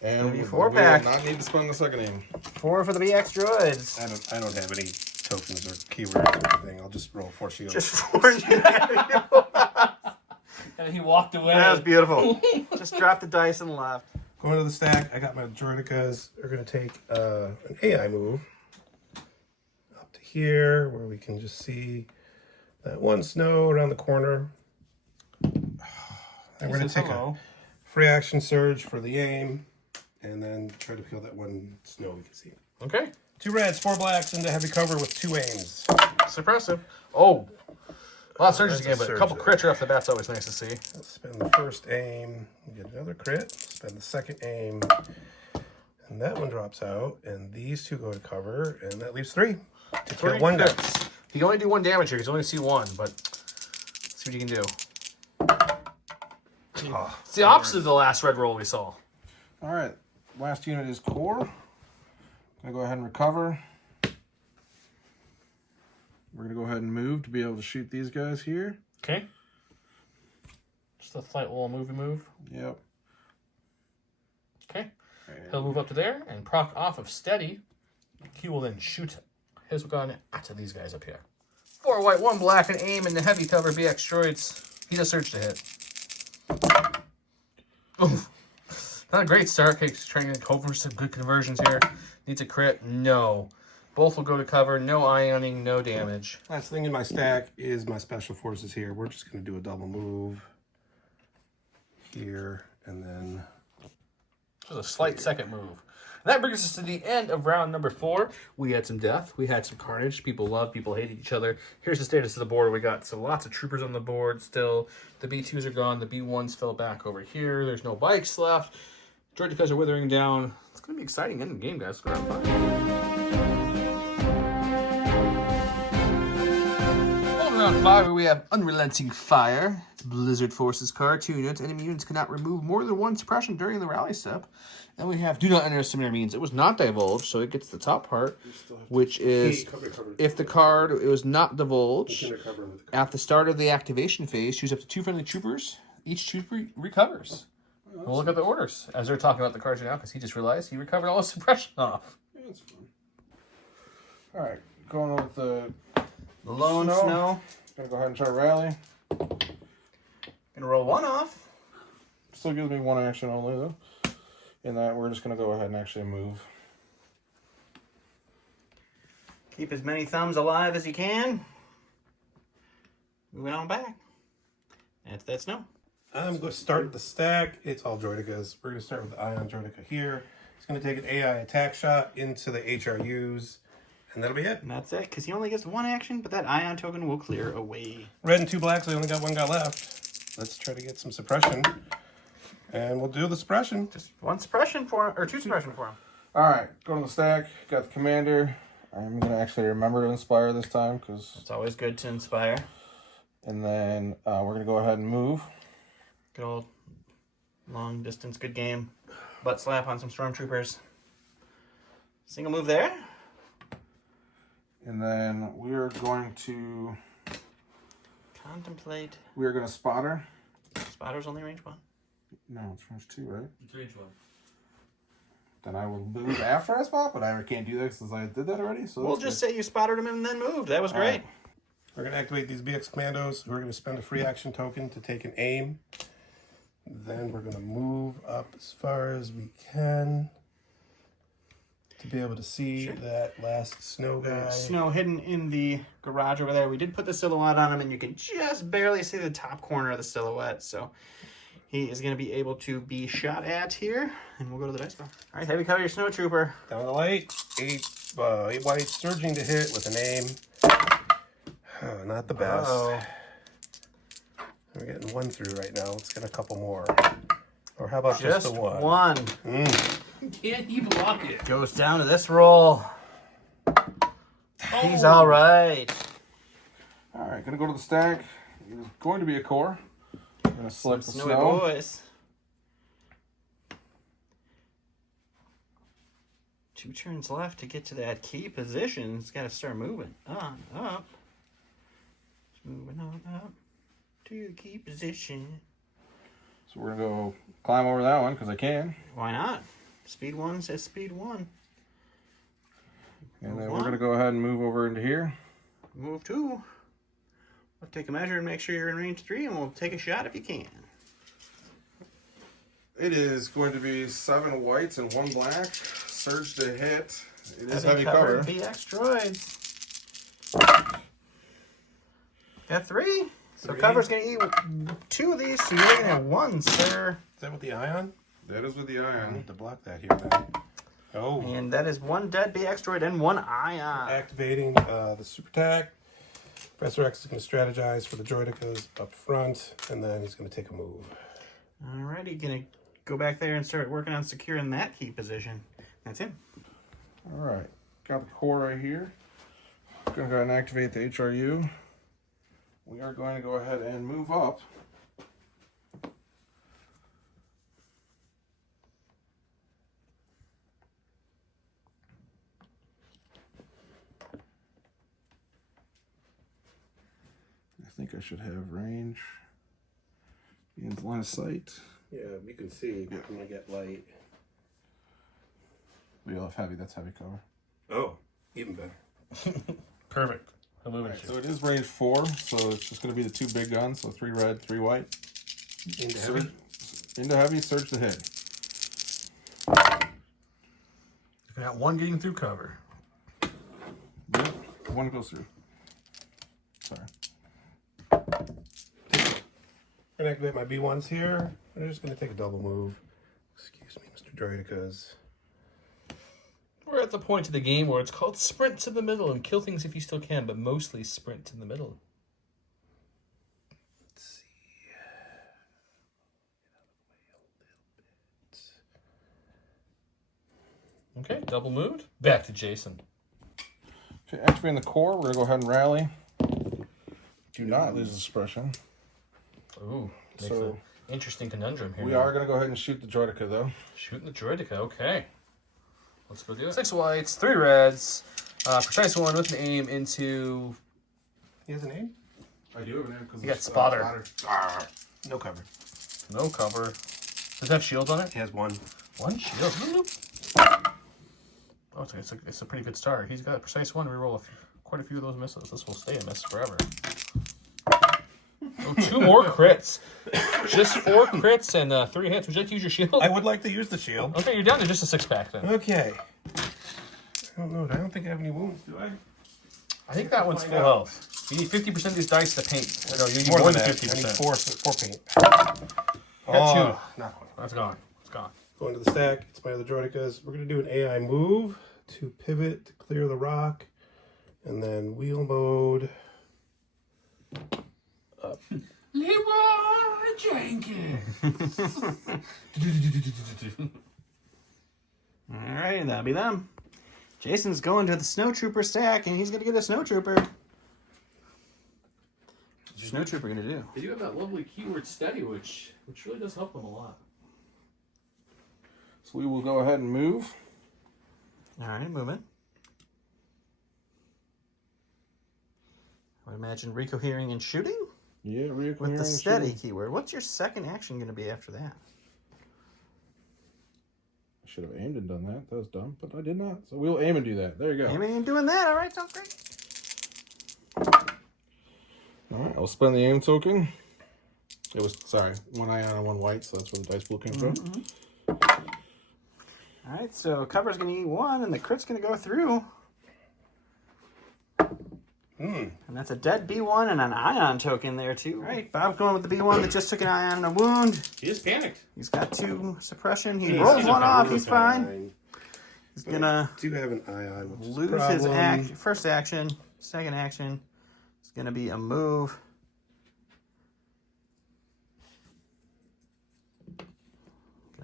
And we will pack. not need to spend the second aim. 4 for the BX droids. I don't have any tokens or keywords or anything. I'll just roll 4 shields. Just 4. And he walked away. That was beautiful. Just drop the dice and left. Going to the stack, I got my Droidicas. They're going to take an AI move up to here, where we can just see that one snow around the corner. I'm going to take a free action surge for the aim, and then try to kill that one snow we can see. Okay. 2 reds, 4 blacks, into heavy cover with 2 aims. Suppressive. Oh. A lot of surges That's again, a but a couple surge crits right off the bat's always nice to see. Let's spend the first aim, get another crit. Spend the second aim, and that one drops out, and these 2 go to cover, and that leaves 3 to kill 1 guy. crits. You can only do 1 damage here because you only see 1, but let's see what you can do. It's the opposite of the last red roll we saw. Alright, last unit is Core. Gonna go ahead and recover. We're gonna go ahead and move to be able to shoot these guys here. Okay. Just a slight little movie move. Yep. Okay. He'll move up to there and proc off of steady. He will then shoot his gun at these guys up here. 4 white, 1 black, and aim in the heavy cover BX droids. He does surge to hit. Oof. Not a great start. He's trying to hope for some good conversions here. Needs a crit. No. Both will go to cover. No ioning. No damage. Last thing in my stack is my special forces here. We're just going to do a double move here, and then... Just a slight second move. And that brings us to the end of round number 4. We had some death. We had some carnage. People loved, people hated each other. Here's the status of the board. We got lots of troopers on the board still. The B2s are gone. The B1s fell back over here. There's no bikes left. Droidicas are withering down. It's going to be exciting end of the game, guys. It's going to be fun. Round 5, we have Unrelenting Fire. It's Blizzard Forces card. 2 units. Enemy units cannot remove more than 1 suppression during the rally step. And we have Do Not Underestimate Means. It was not divulged, so it gets the top part, which is if the card it was not divulged at the start of the activation phase, choose up to 2 friendly troopers. Each trooper recovers. We'll look at the orders as they're talking about the cards right now, because he just realized he recovered all his suppression off. Yeah, that's fun. Alright, going on with the Lone snow. Gonna go ahead and try rally. Gonna roll 1 off. Still gives me 1 action only though. In that, we're just gonna go ahead and actually move. Keep as many thumbs alive as you can. Moving on back. That's that snow. I'm going to start the stack. It's all Droidicas. We're going to start with the Ion Droidica here. It's going to take an AI attack shot into the HRUs, and that'll be it. And that's it, because he only gets one action, but that Ion token will clear away. Red and 2 blacks. I only got 1 guy left. Let's try to get some suppression, and we'll do the suppression. Just 1 suppression for him, or 2 suppression for him. All right, go to the stack. Got the commander. I'm going to actually remember to inspire this time because It's always good to inspire. And then we're going to go ahead and move. Good old long distance, good game. Butt slap on some stormtroopers. Single move there. And then we're going to Contemplate. we're going to spotter. Spotter's only range 1. No, it's range 2, right? It's range 1. Then I will move after I spot, but I can't do that since I did that already. So We'll just say you spotted him and then moved. That was great. right. We're going to activate these BX Commandos. We're going to spend a free action token to take an aim. Then we're going to move up as far as we can to be able to see that last snow guy. Snow hidden in the garage over there. We did put the silhouette on him, and you can just barely see the top corner of the silhouette. So he is going to be able to be shot at here, and we'll go to the dice roll. All right, heavy cover your snow trooper. Down the light. 8 white, surging to hit with an aim. Oh, not the best. Uh-oh. We're getting 1 through right now. Let's get a couple more. Or how about just the 1? 1. Can't you block it? Goes down to this roll. He's all right. All right, going to go to the stack. It's going to be a core. I'm going to select the Snowy snow. boys. 2 turns left to get to that key position. It's got to start moving on up. It's moving on up to the key position. So we're going to go climb over that one because I can. Why not? Speed 1 says speed 1. And then we're going to go ahead and move over into here. Move 2. We'll take a measure and make sure you're in range 3, and we'll take a shot if you can. It is going to be 7 whites and 1 black. Surge to hit. It is heavy cover. BX droids. Got 3. So 3. cover's going to eat 2 of these, so you're going to have 1, sir. Is that with the ion? That is with the I ion. need to block that here then. Oh. And that is 1 dead BX droid and 1 ion. Activating the super attack. Professor X is going to strategize for the droidicas up front, and then he's going to take a move. Alrighty, going to go back there and start working on securing that key position. That's him. All right. Got the core right here. Going to go ahead and activate the HRU. We are going to go ahead and move up. I think I should have range in line of sight. Yeah, you can see. I'm going to get light. We all have heavy. That's heavy cover. Oh, even better. Perfect. I'm moving So it is range 4, so it's just going to be the 2 big guns. So 3 red, 3 white. Into heavy. Into heavy, surge to hit. You got 1 getting through cover. Yep, 1 goes through. Sorry. I'm going to activate my B1s here. I'm just going to take a double move. Excuse me, Mr. Droidicas. We're at the point of the game where it's called sprint to the middle and kill things if you still can, but mostly sprint to the middle. Let's see. Okay, double moved. Back to Jason. Okay, activating the core, we're going to go ahead and rally. Do not lose the suppression. Ooh, makes So- an interesting conundrum here. We are going to go ahead and shoot the Droidica, though. Shooting the Droidica, okay. Let's go do it. 6 whites, 3 reds, precise 1 with an aim into... He has a name? I do have an aim because You got spotter. No cover. No cover. Does it have shields on it? He has 1. 1 shield. Oh, it's a pretty good start. He's got a precise 1 to reroll quite a few of those misses. This will stay a miss forever. Oh, 2 more crits. Just 4 crits and 3 hits. Would you like to use your shield? I would like to use the shield. Okay, you're down to just a 6-pack then. Okay. I don't know. I don't think I have any wounds, do I? I think that one's Find full out. health. You need 50% of these dice to paint. No, you need More more than than that. I 50%. need 4 paint. Oh, not one. That's gone. It's gone. Going to the stack. It's my other Droidicas. We're going to do an AI move to pivot to clear the rock. And then wheel mode. Up. Leroy Jenkins. All right, that'll be them. Jason's going to the Snowtrooper stack, and he's going to get a Snowtrooper. What's your Snowtrooper going to do? They do have that lovely keyword steady, which really does help them a lot. So we will go ahead and move. All right, moving. I would imagine recohering and shooting Yeah, with the steady keyword. What's your second action going to be after that? I should have aimed and done that. That was dumb, but I did not. So we'll aim and do that. There you go. Aiming and doing that. All right, sounds great. All right, I'll spend the aim token. It was, sorry, 1 ion and 1 white, so that's where the dice pool came from. All right, so cover's going to eat 1, and the crit's going to go through. And that's a dead B1 and an ion token there, too. All right, Bob's going with the B1 that just took an ion and a wound. He just panicked. He's got 2 suppression. He rolls 1 off. He's fine. He's going to Do have an ion, which lose is his first action. Second action is going to be a move. Gonna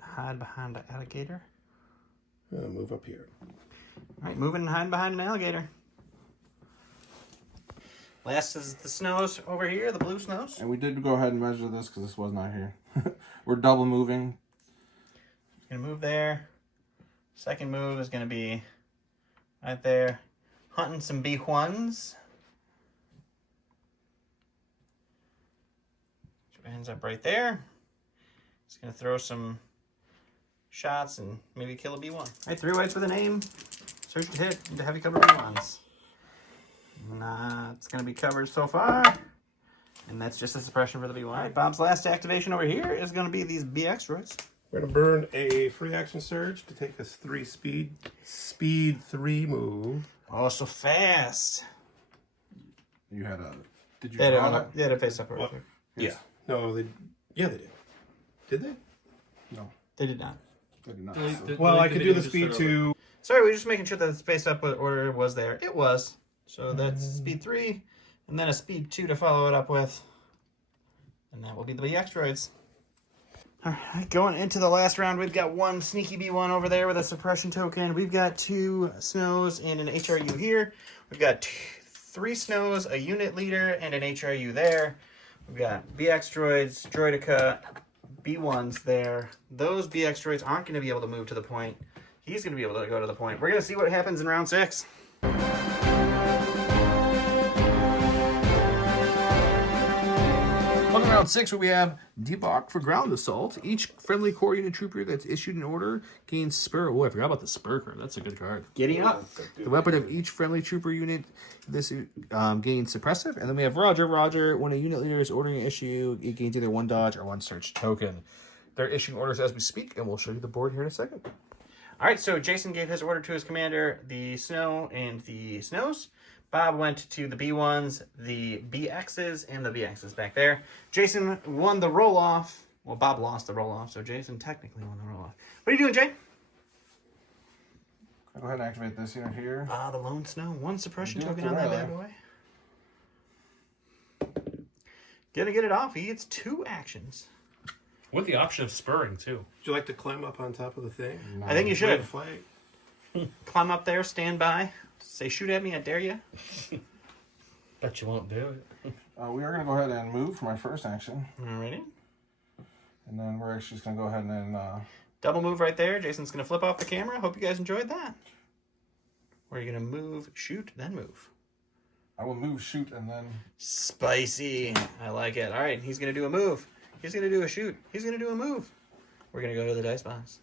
hide behind the alligator. Move up here. All right, moving and hiding behind an alligator. Last is the snows over here, the blue snows. And we did go ahead and measure this because this was not here. We're double moving. Gonna move there. Second move is gonna be right there, hunting some B1s. Which ends up right there. It's gonna throw some shots and maybe kill a B1. All right, 3 whites with an aim. Search to hit into heavy cover B1s. It's going to be covered so far. And that's just a suppression for the B1. All right, Bob's last activation over here is going to be these BX droids. We're going to burn a free action surge to take us 3 speed. Speed 3 move. Oh, so fast. You had a... Did you They draw that? had a face up over What? there. Yeah. No, they... Yeah, they did. Did they? No, They did not. I did not. Well, I could do the speed 2. Sorry, we were just making sure that the space up order was there. It was. So that's speed 3, and then a speed 2 to follow it up with. And that will be the BX droids. Alright, going into the last round, we've got 1 sneaky B1 over there with a suppression token. We've got 2 snows and an HRU here. We've got 3 snows, a unit leader, and an HRU there. We've got BX droids, Droidica, B1s there. Those BX droids aren't going to be able to move to the point. He's going to be able to go to the point. We're going to see what happens in round 6. Welcome to round 6, where we have deblock for ground assault. Each friendly core unit trooper that's issued an order gains spur. Oh, I forgot about the spur card. That's a good card. Getting up. The weapon of each friendly trooper unit this gains suppressive. And then we have Roger. Roger, when a unit leader is ordering an issue, it gains either 1 dodge or 1 search token. They're issuing orders as we speak, and we'll show you the board here in a second. All right, so Jason gave his order to his commander, the snow and the snows. Bob went to the B1s, the BXs, and the BXs back there. Jason won the roll-off. Well, Bob lost the roll-off, so Jason technically won the roll-off. What are you doing, Jay? Go ahead and activate this unit here. The lone snow. 1 suppression You token have on to that rally. bad boy. Gonna get it off. He gets 2 actions. With the option of spurring, too. Would you like to climb up on top of the thing? I think you should. Red flag? Climb up there, stand by. Say, shoot at me, I dare you. But you won't do it. We are going to go ahead and move for my first action. Alrighty. And then we're actually just going to go ahead and... Double move right there. Jason's going to flip off the camera. Hope you guys enjoyed that. Where you're going to move, shoot, then move. I will move, shoot, and then... Spicy. I like it. All right, he's going to do a move. He's going to do a shoot. He's going to do a move. We're going to go to the dice box.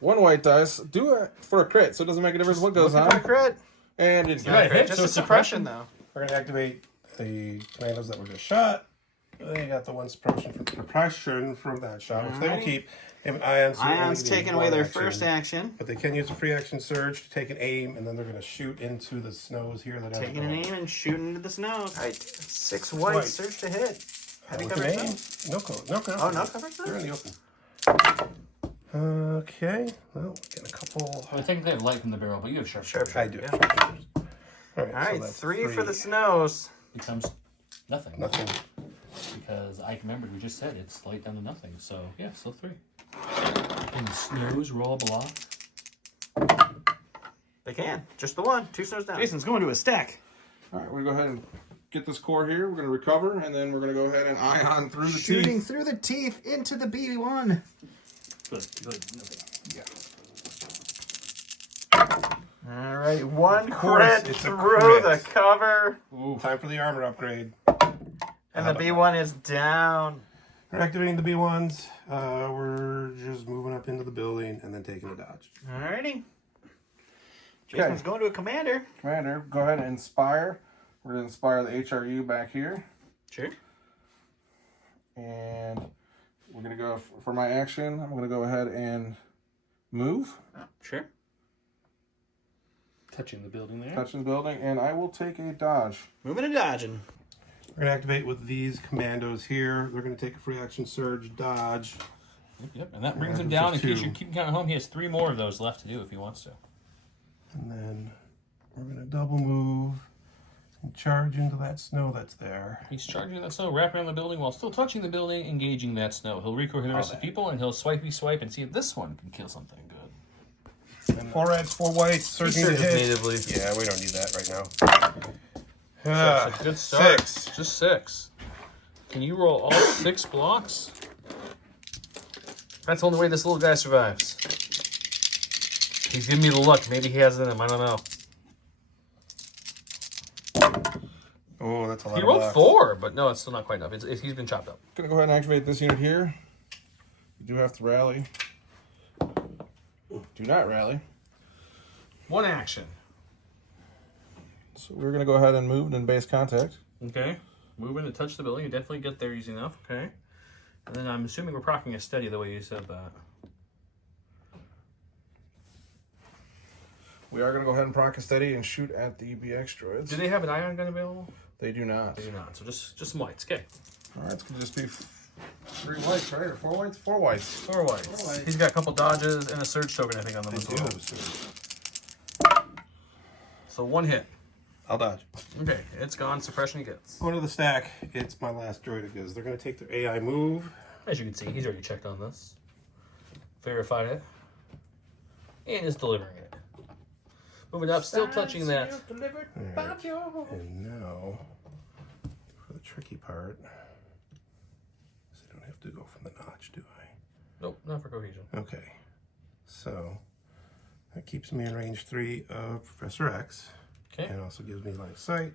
1 white dice. Do it for a crit, so it doesn't make a difference what goes Looking for a on. crit. And it's Right, hit, Just so a suppression, though. We're going to activate the commandos that were just shot. They got the 1 suppression from that shot, which they will Alright. keep. They have an ion, so Ion's they only taking need away 1 their action. first action. But they can use a free action surge to take an aim, and then they're going to shoot into the snows here. That have Taking an the- aim and shooting into the snows. All right, 6 whites. whites. Search to hit. Have you What's covered the name? those? No code. No code. Oh, no coverage? They're in the open. Okay. Well, getting a couple. I think they have light from the barrel, but you have sharp. I do. Yeah. All right. All right, so that's three for the snows. Becomes nothing. Nothing. Because I remember we just said it's light down to nothing. So yeah, still 3. And the snows roll block. They can. Just the one. 2 snows down. Jason's going to a stack. All right, we're going to go ahead and get this core here. We're going to recover, and then we're going to go ahead and ion through the Shooting teeth. through the teeth into the B1. Good. Nothing. All right, one course, crit it's a through crit. the cover. Time for the armor upgrade. And the B1 is down. We're activating the B1s. We're just moving up into the building and then taking a dodge. Alrighty. Jason's going to a commander. Commander, go ahead and inspire. We're going to inspire the HRU back here. Sure. And we're going to go, for my action, I'm going to go ahead and move. Sure. Touching the building there. Touching the building, and I will take a dodge. Moving and dodging. We're going to activate with these commandos here. They're going to take a free action surge dodge. Yep, and that brings him Yeah, down. In just case 2. you're keeping count at home, he has 3 more of those left to do if he wants to. And then we're going to double move and charge into that snow that's there. He's charging that snow, wrapping around the building while still touching the building, engaging that snow. He'll recoil the rest of the people, and he'll swipey swipe and see if this one can kill something good. And 4 reds, 4 whites, surging to surges hit. natively. Yeah, we don't need that right now. That's a good start. 6. Just 6. Can you roll all 6 blocks? That's the only way this little guy survives. He's giving me the look. Maybe he has it in him. I don't know. Oh, that's a lot He of rolled blocks. 4, but no, it's still not quite enough. He's been chopped up. Going to go ahead and activate this unit here. You do have to rally. Do not rally. One action. So we're going to go ahead and move in base contact. Okay. Moving to touch the building. You definitely get there easy enough. Okay. And then I'm assuming we're procking a steady the way you said that. We are going to go ahead and proc a steady and shoot at the BX droids. Do they have an ion gun available? They do not. They do not. So just some whites. Okay. All right, it's going to just be 3 whites, right? Or 4 whites? 4 whites. 4 whites. 4 whites. He's got a couple dodges and a surge token, I think, on them as They well. do have a surge. So 1 hit. I'll dodge. Okay. It's gone. Suppression he gets. Going to the stack. It's my last droid because they're going to take their AI move. As you can see, he's already checked on this. Verified it. And is delivering it. Moving up, still touching that. Right. And now, for the tricky part, I don't have to go from the notch, do I? Nope, not for cohesion. Okay. So, that keeps me in range 3 of Professor X. Okay. And also gives me line of sight.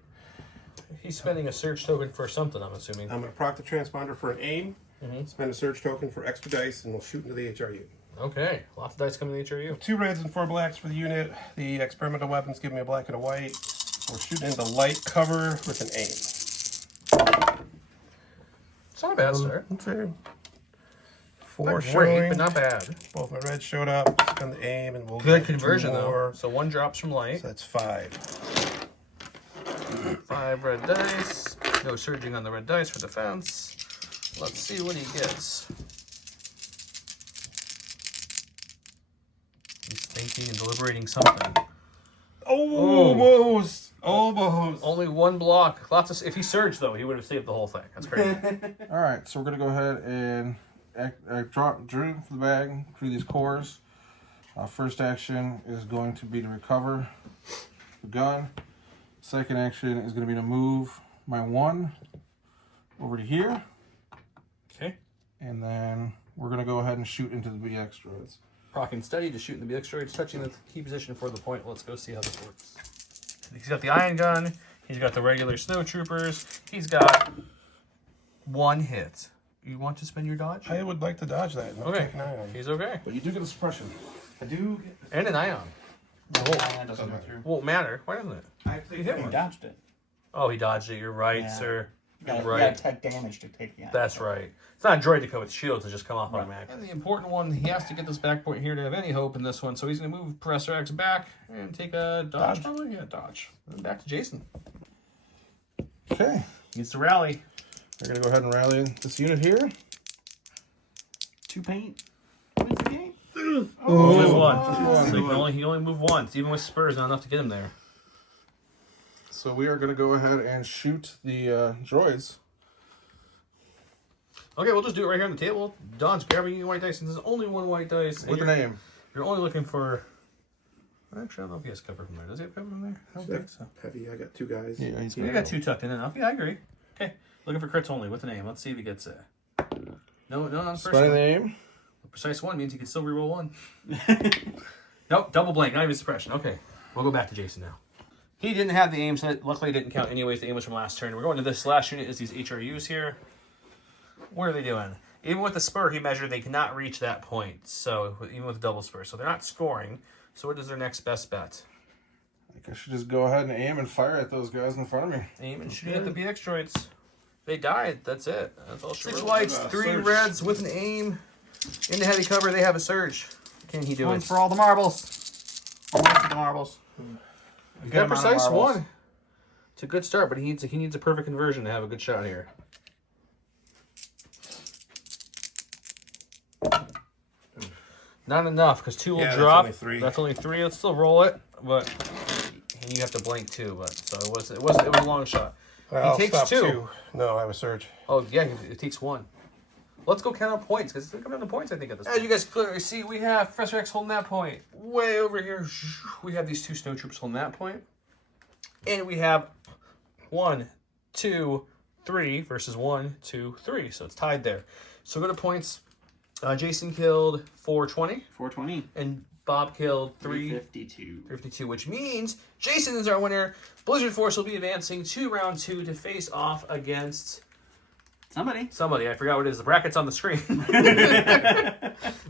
He's spending a surge token for something, I'm assuming. I'm going to proc the transponder for an aim. Spend a surge token for extra dice, and we'll shoot into the HRU. Okay, lots of dice coming to the HRU. 2 reds and 4 blacks for the unit. The experimental weapons give me a black and a white. We're shooting into light cover with an aim. It's not a bad start. Okay. 4 Not showing. great, but not bad. Both my reds showed up. Spend the aim, and we'll Good get 2 conversion, though. more. So 1 drops from light. So that's 5. 5 red dice. No surging on the red dice for defense. Let's see what he gets. He's thinking and deliberating something. Almost. Almost. Only 1 block. Lots of. If he surged though, he would have saved the whole thing. That's crazy. All right, so we're going to go ahead and drew for the bag through these cores. First action is going to be to recover the gun. Second action is going to be to move my 1 over to here. Okay. And then we're going to go ahead and shoot into the BX droids. Procking steady to shoot in the BX droids, touching the key position for the point. Let's go see how this works. He's got the ion gun. He's got the regular snow troopers. He's got 1 hit. You want to spend your dodge? I would like to dodge that. And I'll Okay. take an eye on. He's okay. But you do get a suppression. I do. And an ion. Ion doesn't go through. Won't matter. Why doesn't it? I hit He one. dodged it. Oh, he dodged it. You're right, Yeah. sir. You gotta, Right. you gotta take damage to take the ion. That's right. It's not a droid to cover its shields to just come off automatically. And the important one, he has to get this back point here to have any hope in this one. So he's going to move Professor X back and take a dodge. Probably? Yeah, dodge. And back to Jason. Okay. Needs to rally. We're going to go ahead and rally this unit here. 2 paint. Wins the game. Only one. one. So he can only move once. Even with Spurs, not enough to get him there. So we are going to go ahead and shoot the droids. Okay, we'll just do it right here on the table. Don's grabbing you white dice, and there's only one white dice. and With a name. You're only looking for... Actually, I don't know if he has cover from there. Does he have cover from there? I don't think so. Heavy. I got 2 guys. Yeah, he's You got 2 tucked in enough. Yeah, I agree. Okay, looking for crits only with a name. Let's see if he gets it. No, on the first Spelling one. name. The precise 1 means he can still reroll 1. Nope, double blank, not even suppression. Okay, we'll go back to Jason now. He didn't have the aim set. Luckily, it didn't count anyways. The aim was from last turn. We're going to this last unit is these HRUs here. What are they doing? Even with the spur, he measured they cannot reach that point. So even with the double spur, so they're not scoring. So what is their next best bet? I think I should just go ahead and aim and fire at those guys in front of me. Aim and shoot at the PX droids. They died. That's it. That's all. 6 wrote. whites, 3 Surge. reds with an aim. Into heavy cover, they have a surge. Can he do One it? for all the marbles. Almost the marbles. He's got a precise 1. It's a good start, but he needs a perfect conversion to have a good shot here. Not enough, because 2 will Yeah, that's drop. only 3. That's only 3. Let's still roll it, but and you have to blank 2. But so it was a long shot. Well, he takes stop 2. No, I have a surge. Oh yeah, it takes 1. Let's go count out points, because it's coming down to points, I think, at this point. As you guys clearly see, we have Professor X holding that point. Way over here, we have these 2 snowtroopers holding that point. And we have 1, 2, 3 versus 1, 2, 3. So it's tied there. So go to points. Jason killed 420. 420. And Bob killed 352. 352, which means Jason is our winner. Blizzard Force will be advancing to round 2 to face off against... Somebody. I forgot what it is. The bracket's on the screen.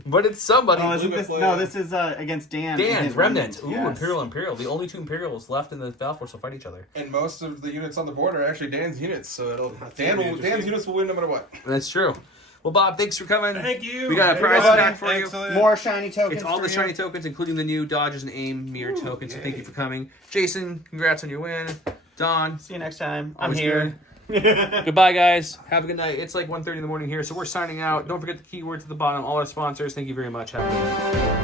But it's somebody. Oh, isn't this, no, this is against Dan. Dan, and his Remnant. Ooh, Yes. Imperial. The only 2 Imperials left in the Battle Force will fight each other. And most of the units on the board are actually Dan's units, so gonna be Dan's units will win no matter what. That's true. Well, Bob, thanks for coming. Thank you. We got a prize Everybody. pack for you. Excellent. More shiny tokens. It's all for the you. shiny tokens, including the new Dodges and Aim mirror tokens. So thank you for coming. Jason, congrats on your win. Don. See you next time. I'm always here. good. Goodbye, guys. Have a good night. It's like 1:30 in the morning here, so we're signing out. Don't forget the keywords at the bottom. All our sponsors, thank you very much. Have a good night.